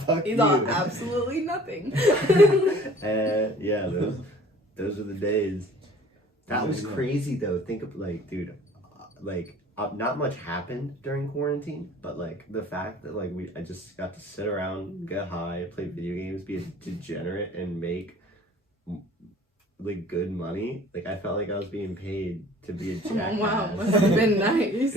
Fuck He you. thought absolutely nothing. Yeah, those are the days. That was crazy though. Think of like, dude, like. Not much happened during quarantine, but like the fact that like I just got to sit around, get high, play video games, be a degenerate, and make like good money. Like I felt like I was being paid to be a jackass. Oh, wow, must have been nice.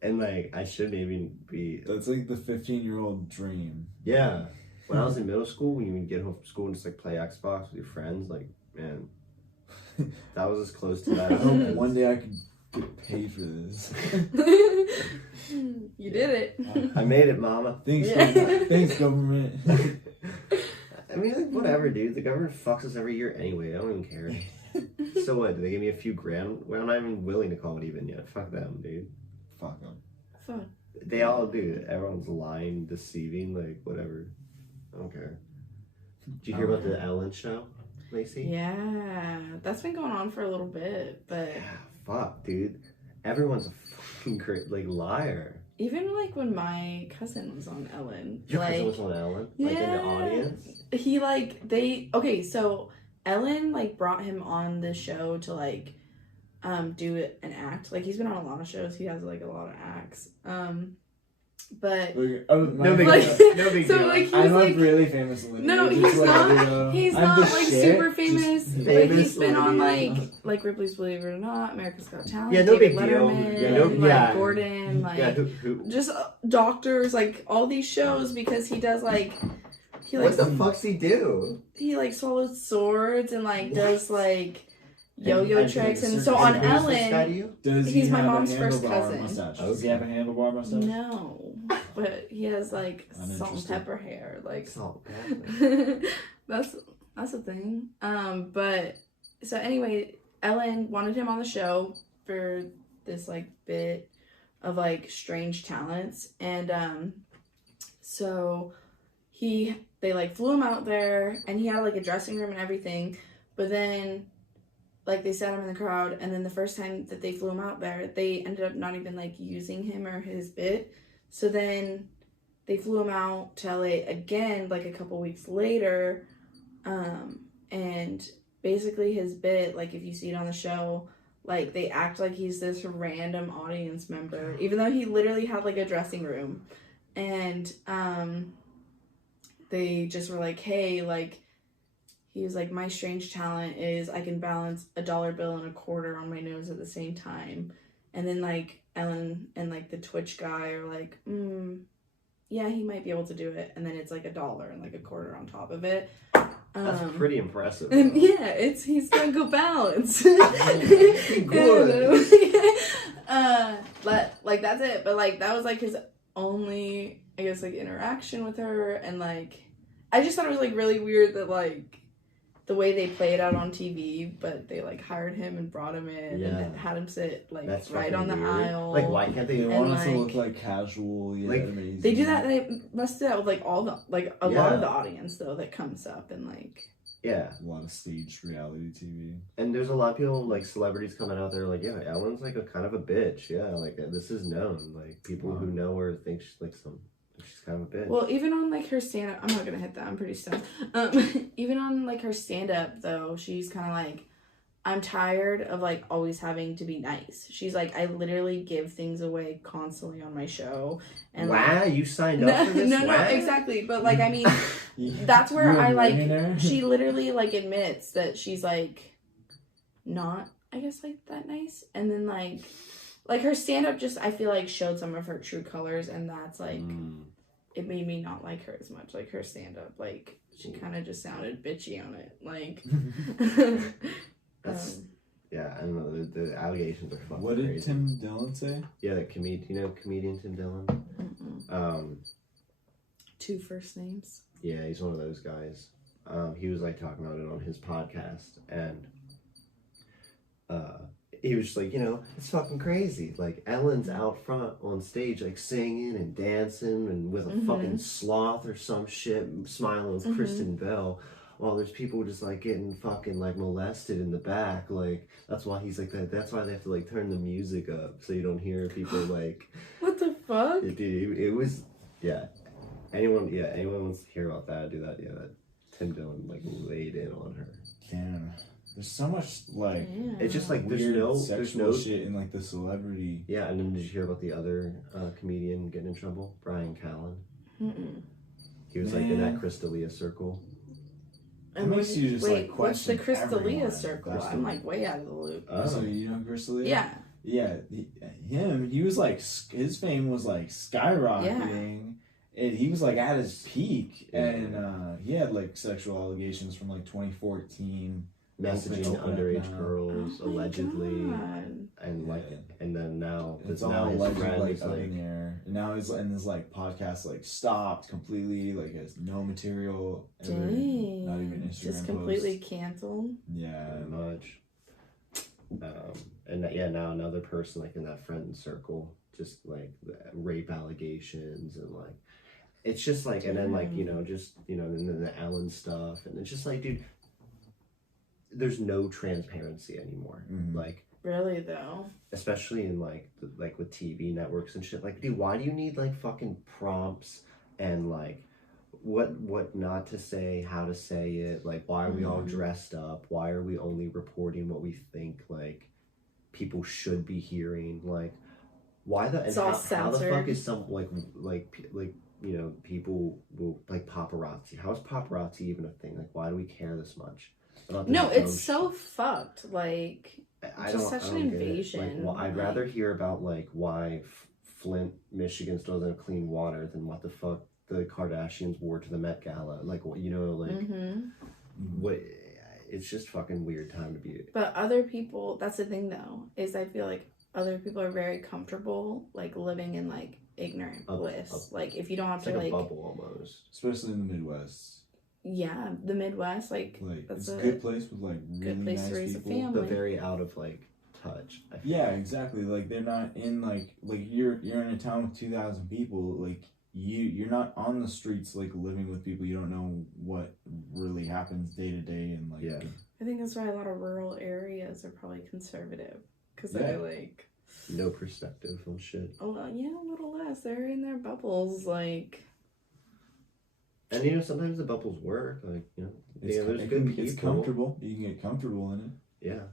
And I shouldn't even be. That's like the 15-year-old dream. Yeah, when I was in middle school, when you would get home from school and just like play Xbox with your friends, like man, that was as close to that. I hope one day I could get paid for this. You did it. I made it, mama. Thanks, government. I mean, like, whatever, dude. The government fucks us every year anyway. I don't even care. So what? Do they give me a few grand? Well, I'm not even willing to call it even yet. Fuck them, dude. Fuck them. Fun. They all do. Everyone's lying, deceiving, like, whatever. I don't care. Did you hear about the Ellen show, Lacey? Yeah. That's been going on for a little bit, but... Yeah, fuck, dude. Everyone's a fucking liar. even like when my cousin was on Ellen, Your like cousin was on Ellen, like in the audience. he okay, so Ellen like brought him on the show to like do an act. Like he's been on a lot of shows. He has like a lot of acts. But No big like, deal. No big so deal. like he's I'm like really famous. no, he's not. He's not like super famous, but he's been on like Ripley's Believe It or Not, America's Got Talent, Yeah, no David big deal. Letterman, Yeah, no- like yeah. Gordon, like Yeah, who? just doctors, like all these shows because he does like he What like the fuck's he do? he like swallows swords and like does like yo-yo And tricks and circus so on and Who's this guy to Ellen. you? Does He's he my have a mom's first handlebar cousin. mustache? Does he have a handlebar mustache? No, but he has like salt and Uninterested. pepper hair, like Salt and pepper. that's a thing. But so anyway, Ellen wanted him on the show for this like bit of like strange talents, and so they like flew him out there, and he had like a dressing room and everything, but then like they sat him in the crowd, and then the first time that they flew him out there, they ended up not even like using him or his bit. So then they flew him out to LA again like a couple weeks later, and basically his bit, like if you see it on the show, like they act like he's this random audience member even though he literally had like a dressing room, and they just were like, hey, like he was like, my strange talent is I can balance a dollar bill and a quarter on my nose at the same time. And then like Ellen and like the Twitch guy are like, yeah, he might be able to do it. And then it's like $1 and like a quarter on top of it. That's pretty impressive. And yeah, he's got good balance. Good. But like that's it. But like that was like his only, I guess, like interaction with her, and like I just thought it was like really weird that like the way they play it out on TV, but they like hired him and brought him in and had him sit like That's right on the weird. aisle. Like, why can't They they? want us like- to look like casual, yet like, amazing. They do that. They must do that with like all the like a lot of Yeah. the audience though that comes up and like. Yeah, A lot of staged reality TV. and there's a lot of people like celebrities coming out there like, yeah, Ellen's like a kind of a bitch. Yeah, like this is known. Like people who know her think she's like she's kind of a bitch. Well, even on like her stand up, I'm not gonna hit that. I'm pretty stoned. Even on like her stand up though, she's kind of like, I'm tired of like always having to be nice. She's like, I literally give things away constantly on my show, and wow, like, you signed up for this? no, Wow. exactly. But like, I mean, that's where You're a I like. millionaire? She literally like admits that she's like, not, I guess, like that nice, and then like her stand up just, I feel like showed some of her true colors, and that's like. It made me not like her as much. Like her stand up, like she kind of just sounded bitchy on it. Like, That's yeah, I don't know. The allegations are fucking What did crazy. Tim Dillon say? Yeah, the comedian Tim Dillon. two first names. Yeah, he's one of those guys. He was like talking about it on his podcast, and he was just like, it's fucking crazy. Like Ellen's out front on stage, like singing and dancing, and with a fucking sloth or some shit, smiling with Kristen Bell, while there's people just like getting fucking like molested in the back. Like that's why he's like that. That's why they have to like turn the music up so you don't hear people like. What the fuck? Dude, it was Anyone wants to hear about that? Do that. Yeah, that Tim Dillon like laid in on her. Damn. There's so much like It's just like weird there's sexual no shit in like the celebrity. Yeah, and then did you hear about the other comedian getting in trouble? Brian Callen. He was like in that Crystalia circle. It makes you just wait, like what's the question Crystalia everyone. circle? That's I'm like way out of the loop. So you know Crystalia? Yeah. Yeah, he was like, his fame was like skyrocketing, and he was like at his peak, and he had like sexual allegations from like 2014. Messaging Open up underage now. girls, Oh my allegedly, God. and like, and then now It's now all his alleged friend like is up like, in the air. And now his like podcast like stopped completely, like has no material. Ever, Dang. not even Instagram Just completely posts. canceled. Yeah. pretty much. And now another person like in that friend circle, just like rape allegations and like, it's just like, and then like and then the Ellen stuff, and it's just like, dude, there's no transparency anymore. Like, really though, especially in like with TV networks and shit. Like, dude, why do you need like fucking prompts and like what not to say, how to say it? Like, why are we all dressed up? Why are we only reporting what we think like people should be hearing? Like, why the and how the fuck is some like you know, people will like paparazzi? How is paparazzi even a thing? Like, why do we care this much? No, it's so fucked. Like, just such an invasion. Like, well, I'd rather hear about like why Flint, Michigan still doesn't have clean water than what the fuck the Kardashians wore to the Met Gala. Like, what, you know, like what? It's just fucking weird time to be. But other people, that's the thing though, is I feel like other people are very comfortable like living in like ignorant bliss. Like, if you don't have to like a bubble almost, especially in the Midwest. Yeah, the Midwest, like it's a good place with like really good place nice to raise people, a family. but very out of like touch. Yeah, exactly. Like, they're not in like you're in a town with 2,000 people. Like, you're not on the streets like living with people. You don't know what really happens day to day, and like I think that's why a lot of rural areas are probably conservative, because they're like no perspective on shit. A little less. They're in their bubbles, like. And you know, sometimes the bubbles work. Like, you know, there's good people. It's comfortable. You can get comfortable in it. Yeah.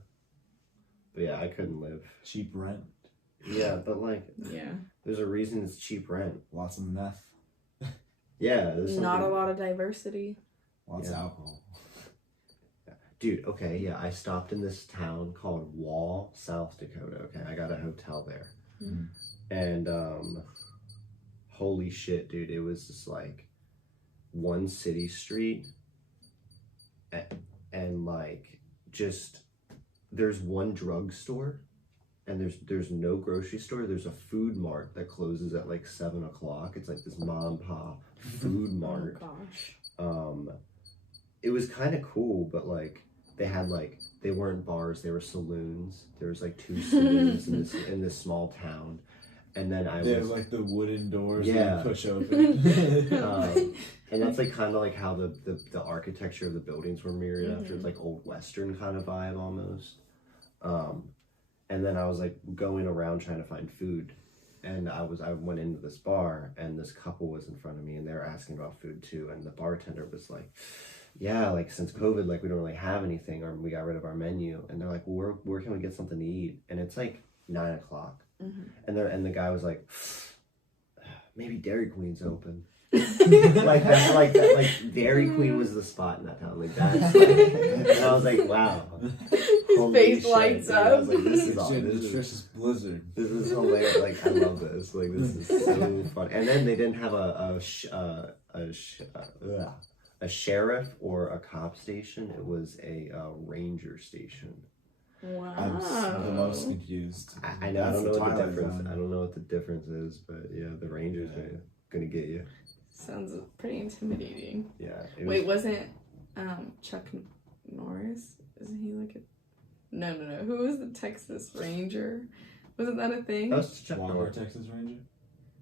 But yeah, I couldn't live. Cheap rent. Yeah, but like, there's a reason it's cheap rent. Lots of meth. Yeah, there's not a lot of diversity. Lots of alcohol. Dude, okay, yeah, I stopped in this town called Wall, South Dakota. Okay, I got a hotel there, and holy shit, dude, it was just like one city street, and like just there's one drugstore, and there's no grocery store. There's a food mart that closes at like 7 o'clock. It's like this mom and pop food mart. Oh gosh. It was kind of cool, but like they weren't bars, they were saloons. There was like 2 saloons in this small town. And then they have like the wooden doors that you push open. And that's like kind of like how the architecture of the buildings were mirrored after. It's like old Western kind of vibe almost. And then I was like going around trying to find food, and I went into this bar, and this couple was in front of me, and they were asking about food too, and the bartender was like, yeah, like since COVID, like we don't really have anything, or we got rid of our menu. And they're like, well, where can we get something to eat? And it's like 9 o'clock. And the guy was like, maybe Dairy Queen's open. like Dairy Queen was the spot in that town. Like, that's like, and I was like, wow. His face lights up. I was like, this is awesome. This is blizzard. This is hilarious. Like, I love this. Like, this is so fun. And then they didn't have a sheriff or a cop station. It was a ranger station. Wow. I'm the most confused. I know. I don't know what the difference. I don't know what the difference is, but yeah, the rangers are gonna get you. Sounds pretty intimidating. Yeah. Wait, wasn't Chuck Norris? Isn't he like a? No. Who was the Texas Ranger? Wasn't that a thing? That was Chuck Walker, Norris. Texas Ranger.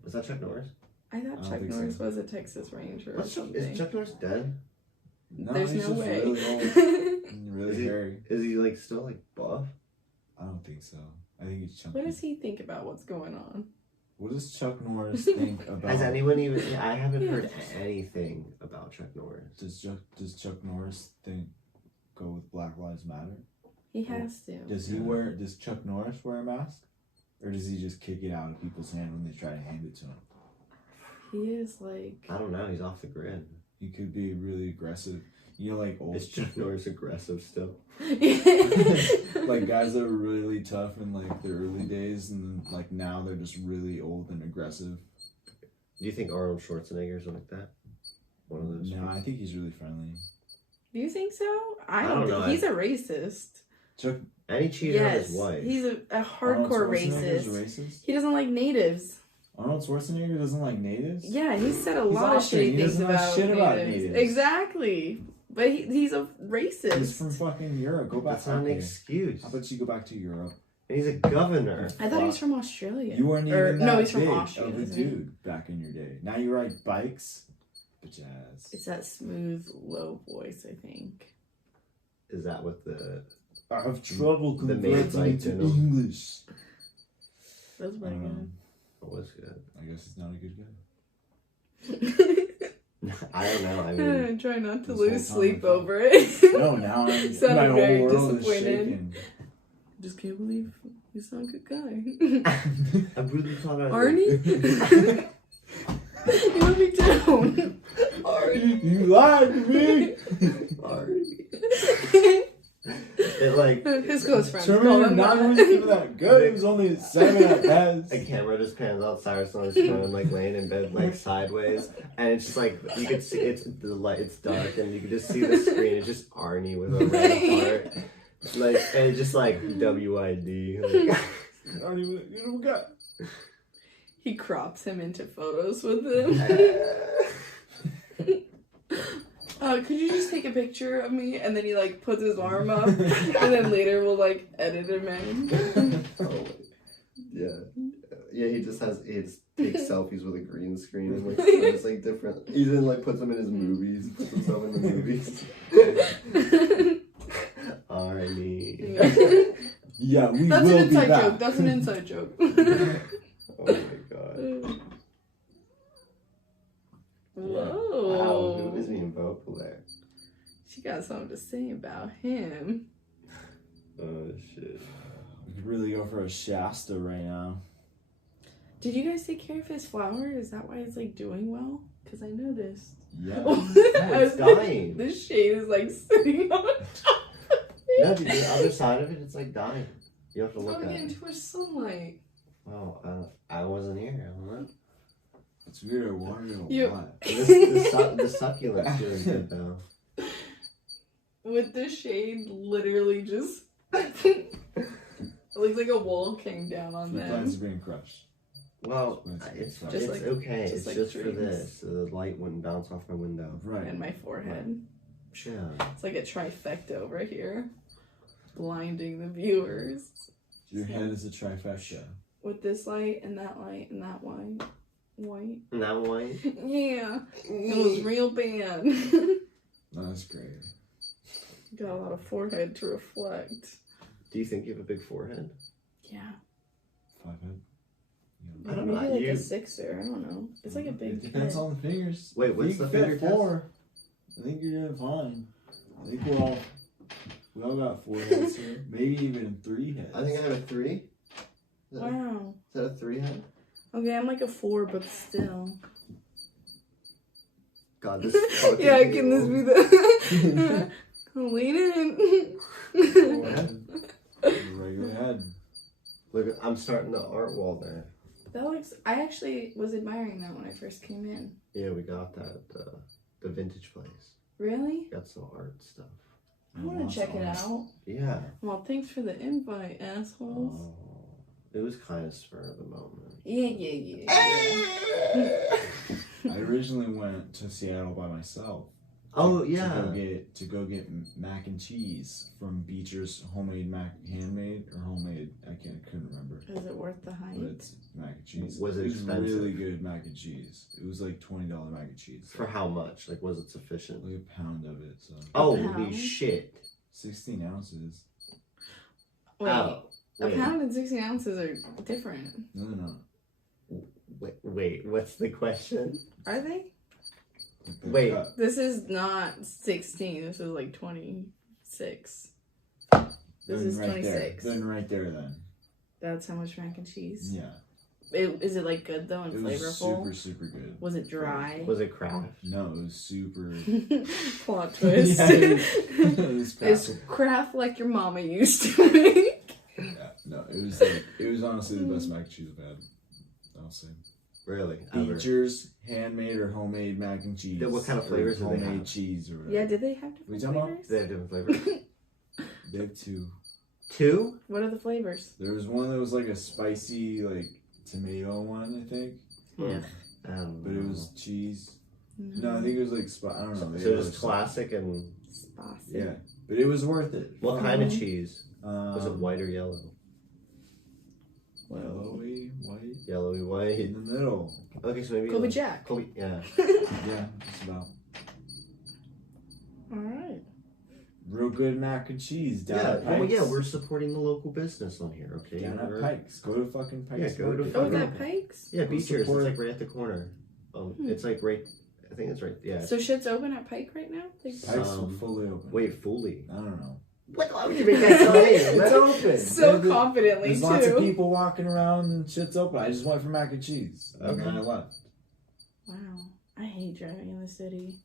Was that Chuck Norris? I thought Chuck Norris was a Texas Ranger or something. Is Chuck Norris dead? No, There's he's no just way. really old. Really hairy. Is he like still like buff? I don't think so. I think he's chunky. What does he think about what's going on? What does Chuck Norris think about? Has anyone even? I haven't heard anything about Chuck Norris. Does Chuck Norris go with Black Lives Matter? He has to. Does Chuck Norris wear a mask? Or does he just kick it out of people's hand when they try to hand it to him? He is like... I don't know, he's off the grid. He could be really aggressive. You know, like old... Is Chuck Norris aggressive still? Like guys that were really tough in like their early days, and then like now they're just really old and aggressive. Do you think Arnold Schwarzenegger's like that? One of those? No, I think he's really friendly. Do you think so? I don't don't know. think he's a racist. Chuck... And he cheated on his wife. He's a hardcore racist. He doesn't like natives. Arnold Schwarzenegger doesn't like natives? Yeah, he said a lot of shitty things about natives. Exactly. But he's a racist. He's from fucking Europe. Go back. That's not an excuse. How about you go back to Europe? And he's a governor. I thought he was from Australia. You weren't even that he's from big Austria, of a dude back in your day. Now you ride bikes. Bitch ass. It's that smooth, low voice, I think. Is that what the I have trouble The maid converting liked into it. English. That's pretty good. It was good. I guess it's not a good guy. I don't know. I I mean, try not to This lose whole time sleep I thought- over it. No, now I'm Sounded my whole very world is disappointed. shaking. Just can't believe he's not a good guy. I really thought I Arnie? You let me down. Arnie. You lied to me. Arnie. It like His close friends call Terminator him 9 that. wasn't even that good. It was only a 7 at best. a camera just pans out Cyrus on his phone, like laying in bed, like sideways, and it's just like you could see it's the light. It's dark, and you can just see the screen. It's just Arnie with a red heart, like and it's just like WID. Like, Arnie, you know, got. He crops him into photos with him. Could you just take a picture of me? And then he like puts his arm up, and then later we'll like edit him in. oh, yeah. He just takes selfies with a green screen and like it's like different. He then like puts them in his movies, puts himself in the movies. Arnie. Yeah, we That's will an be inside back. joke. That's an inside joke. Oh my god. Whoa. Wow, who is being vocal there? She got something to say about him. Oh shit. We could really go for a Shasta right now. Did you guys take care of his flower? Is that why it's like doing well? Because I noticed. Yeah. it's dying. The shade is like sitting on top. Yeah, dude, the other side of it, it's like dying. You have to It's look going at into it. too much sunlight. Oh, I wasn't here. I don't know. It's weird. I watered it a You- lot. The succulent's doing good though. With the shade literally just... it looks like a wall came down on The plants them. are being crushed. Well, it's Just like- okay. just It's like just for dreams. this. So the light wouldn't bounce off my window. Right. And my forehead. Yeah. It's like a trifecta over here. Blinding the viewers. Your head is a trifecta. With this light and that white. White. Now white. Yeah. It was real bad. No, that's great. Got a lot of forehead to reflect. Do you think you have a big forehead? Yeah. 5 head. I don't Maybe know. like You- a sixer. I don't know. It's like a big It depends head. on the fingers. Wait, If what's you the fit finger test? 4, I think you're doing fine. I think we all got 4 heads here. Maybe even 3 heads. I think I have a 3. Is Wow. that a 3 head? Okay, I'm like a 4, but still. God, this fucking Yeah, can this be the... Lean in. 4 head. Regular head. Look, I'm starting the art wall there. That looks... I actually was admiring that when I first came in. Yeah, we got that at the vintage place. Really? Got some art stuff. I want to check it out. Yeah. Well, thanks for the invite, assholes. Oh, it was kind of spur of the moment. Yeah. I originally went to Seattle by myself. Oh yeah. To go get mac and cheese from Beecher's homemade handmade or homemade. Couldn't remember. Is it worth the But hype? it's mac and cheese. Was it expensive? Really good mac and cheese. It was like $20 mac and cheese. For how much? Like, was it sufficient? Like a pound of it. So Holy pound? shit! 16 ounces. Wait, Oh, a wait. pound and 16 ounces are different. No. Wait, what's the question? Are they? Like the Wait. cup. This is not 16. This is like 26. This is Then right 26. There. Then right there. Then. That's how much mac and cheese. Yeah. Is it like good though and It was flavorful? super good. Was it dry? Was it Kraft? No, it was super. Plot twist. Yeah, it was It's Kraft. craft like your mama used to make. Yeah, no, it was honestly the best mac and cheese I've had. I'll say. Really? Ever? Beecher's handmade or homemade mac and cheese. Yeah, what kind of Or flavors do they homemade have? cheese or whatever. Yeah, did they have We different talking about? flavors? They have different flavors. They have 2. 2? What are the flavors? There was one that was like a spicy like tomato one, I think. Yeah. But it was cheese. No, I think it was like I don't know. So they it had was other classic and stuff. Spicy. Yeah, but it was worth it. what kind of cheese? Was it Um, white or yellow? Yellowy, white, Yellowy white. in the middle. Okay, so maybe Kobe Jack. Kobe, yeah. Yeah, just about. Alright. real good mac and cheese down at Pikes. Well, yeah, we're supporting the local business on here, okay? Down at We're- Pikes. Go to fucking Pikes. Yeah, go to Oh, is fucking- that Pikes? Yeah, Go Beechers. It's support- like right at the corner. It's like right. I think it's right. Yeah. So shit's open at Pike right now? Like, Pikes are fully open. Wait, fully. I don't know. What? Why would you make that claim? It's open. so There's- confidently, There's too. lots of people walking around and shit's open. I just went for mac and cheese. And Okay. then I left. Wow. I hate driving in the city.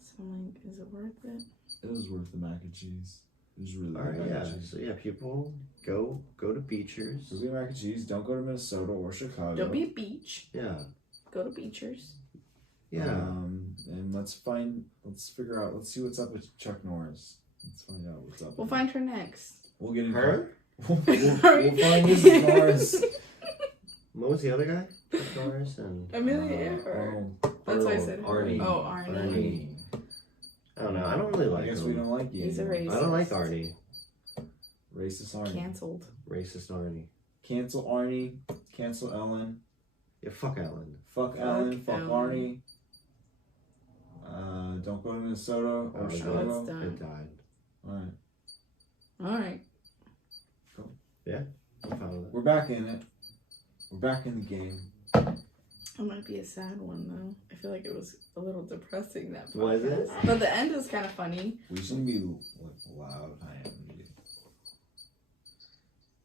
So I'm like, is it worth it? It was worth the mac and cheese. It was really All good right. mac Yeah. and cheese. So yeah, people go to Beechers. Go get mac and cheese. Don't go to Minnesota or Chicago. Don't be a beach. Yeah. Go to Beechers. Yeah. And let's figure out. Let's see what's up with Chuck Norris. Let's find out what's up. We'll find her next. We'll get in. Her? We'll find Mrs. Norris. What was the other guy? Chuck Norris and Amelia. That's why I said her. Arnie. Oh, Arnie. Arnie. I don't know. I don't really like I guess him. we don't like you. He's a anymore. racist. I don't like Arnie. Racist Arnie. Cancelled. Racist Arnie. Cancel Arnie. Cancel Ellen. Yeah. Fuck Ellen. Fuck Ellen. Fuck Ellen. Arnie. Don't go to Minnesota or Oh, Chicago. it's done. It died. Alright. Alright. I'm fine with it. We're back in it. We're back in the game. It might be a sad one, though. I feel like it was a little depressing, that podcast. Was it? But the end is kind of funny. We shouldn't be like loud. I am.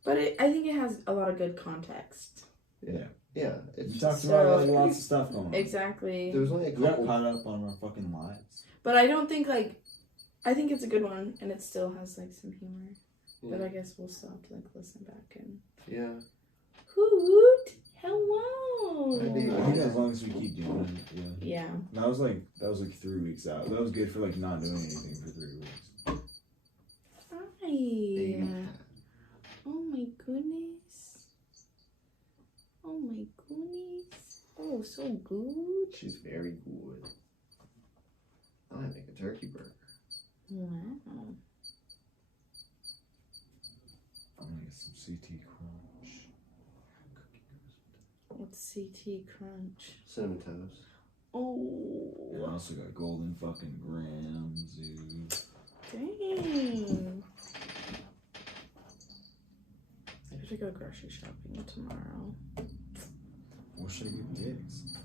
But I think it has a lot of good context. Yeah. Yeah. We It's talked So- about like, lots of stuff going on. Exactly. there was only a We got couple. caught up on our fucking lives. But I don't think, like... I think it's a good one, and it still has, like, some humor. But I guess we'll still have to, like, listen back and... Yeah. Hoot! Hello! I think I think as long as we keep doing it, yeah. Yeah. That was like 3 weeks out. That was good for like not doing anything for 3 weeks. Hi. Oh my goodness. Oh my goodness. Oh, so good. She's very good. I make a turkey burger. Wow. I'm gonna get some CT crunch. What's CT Crunch? Cinnamon toast. And I Oh. also got golden fucking grams, dude. Dang. I should go grocery shopping tomorrow. What should I get dicks?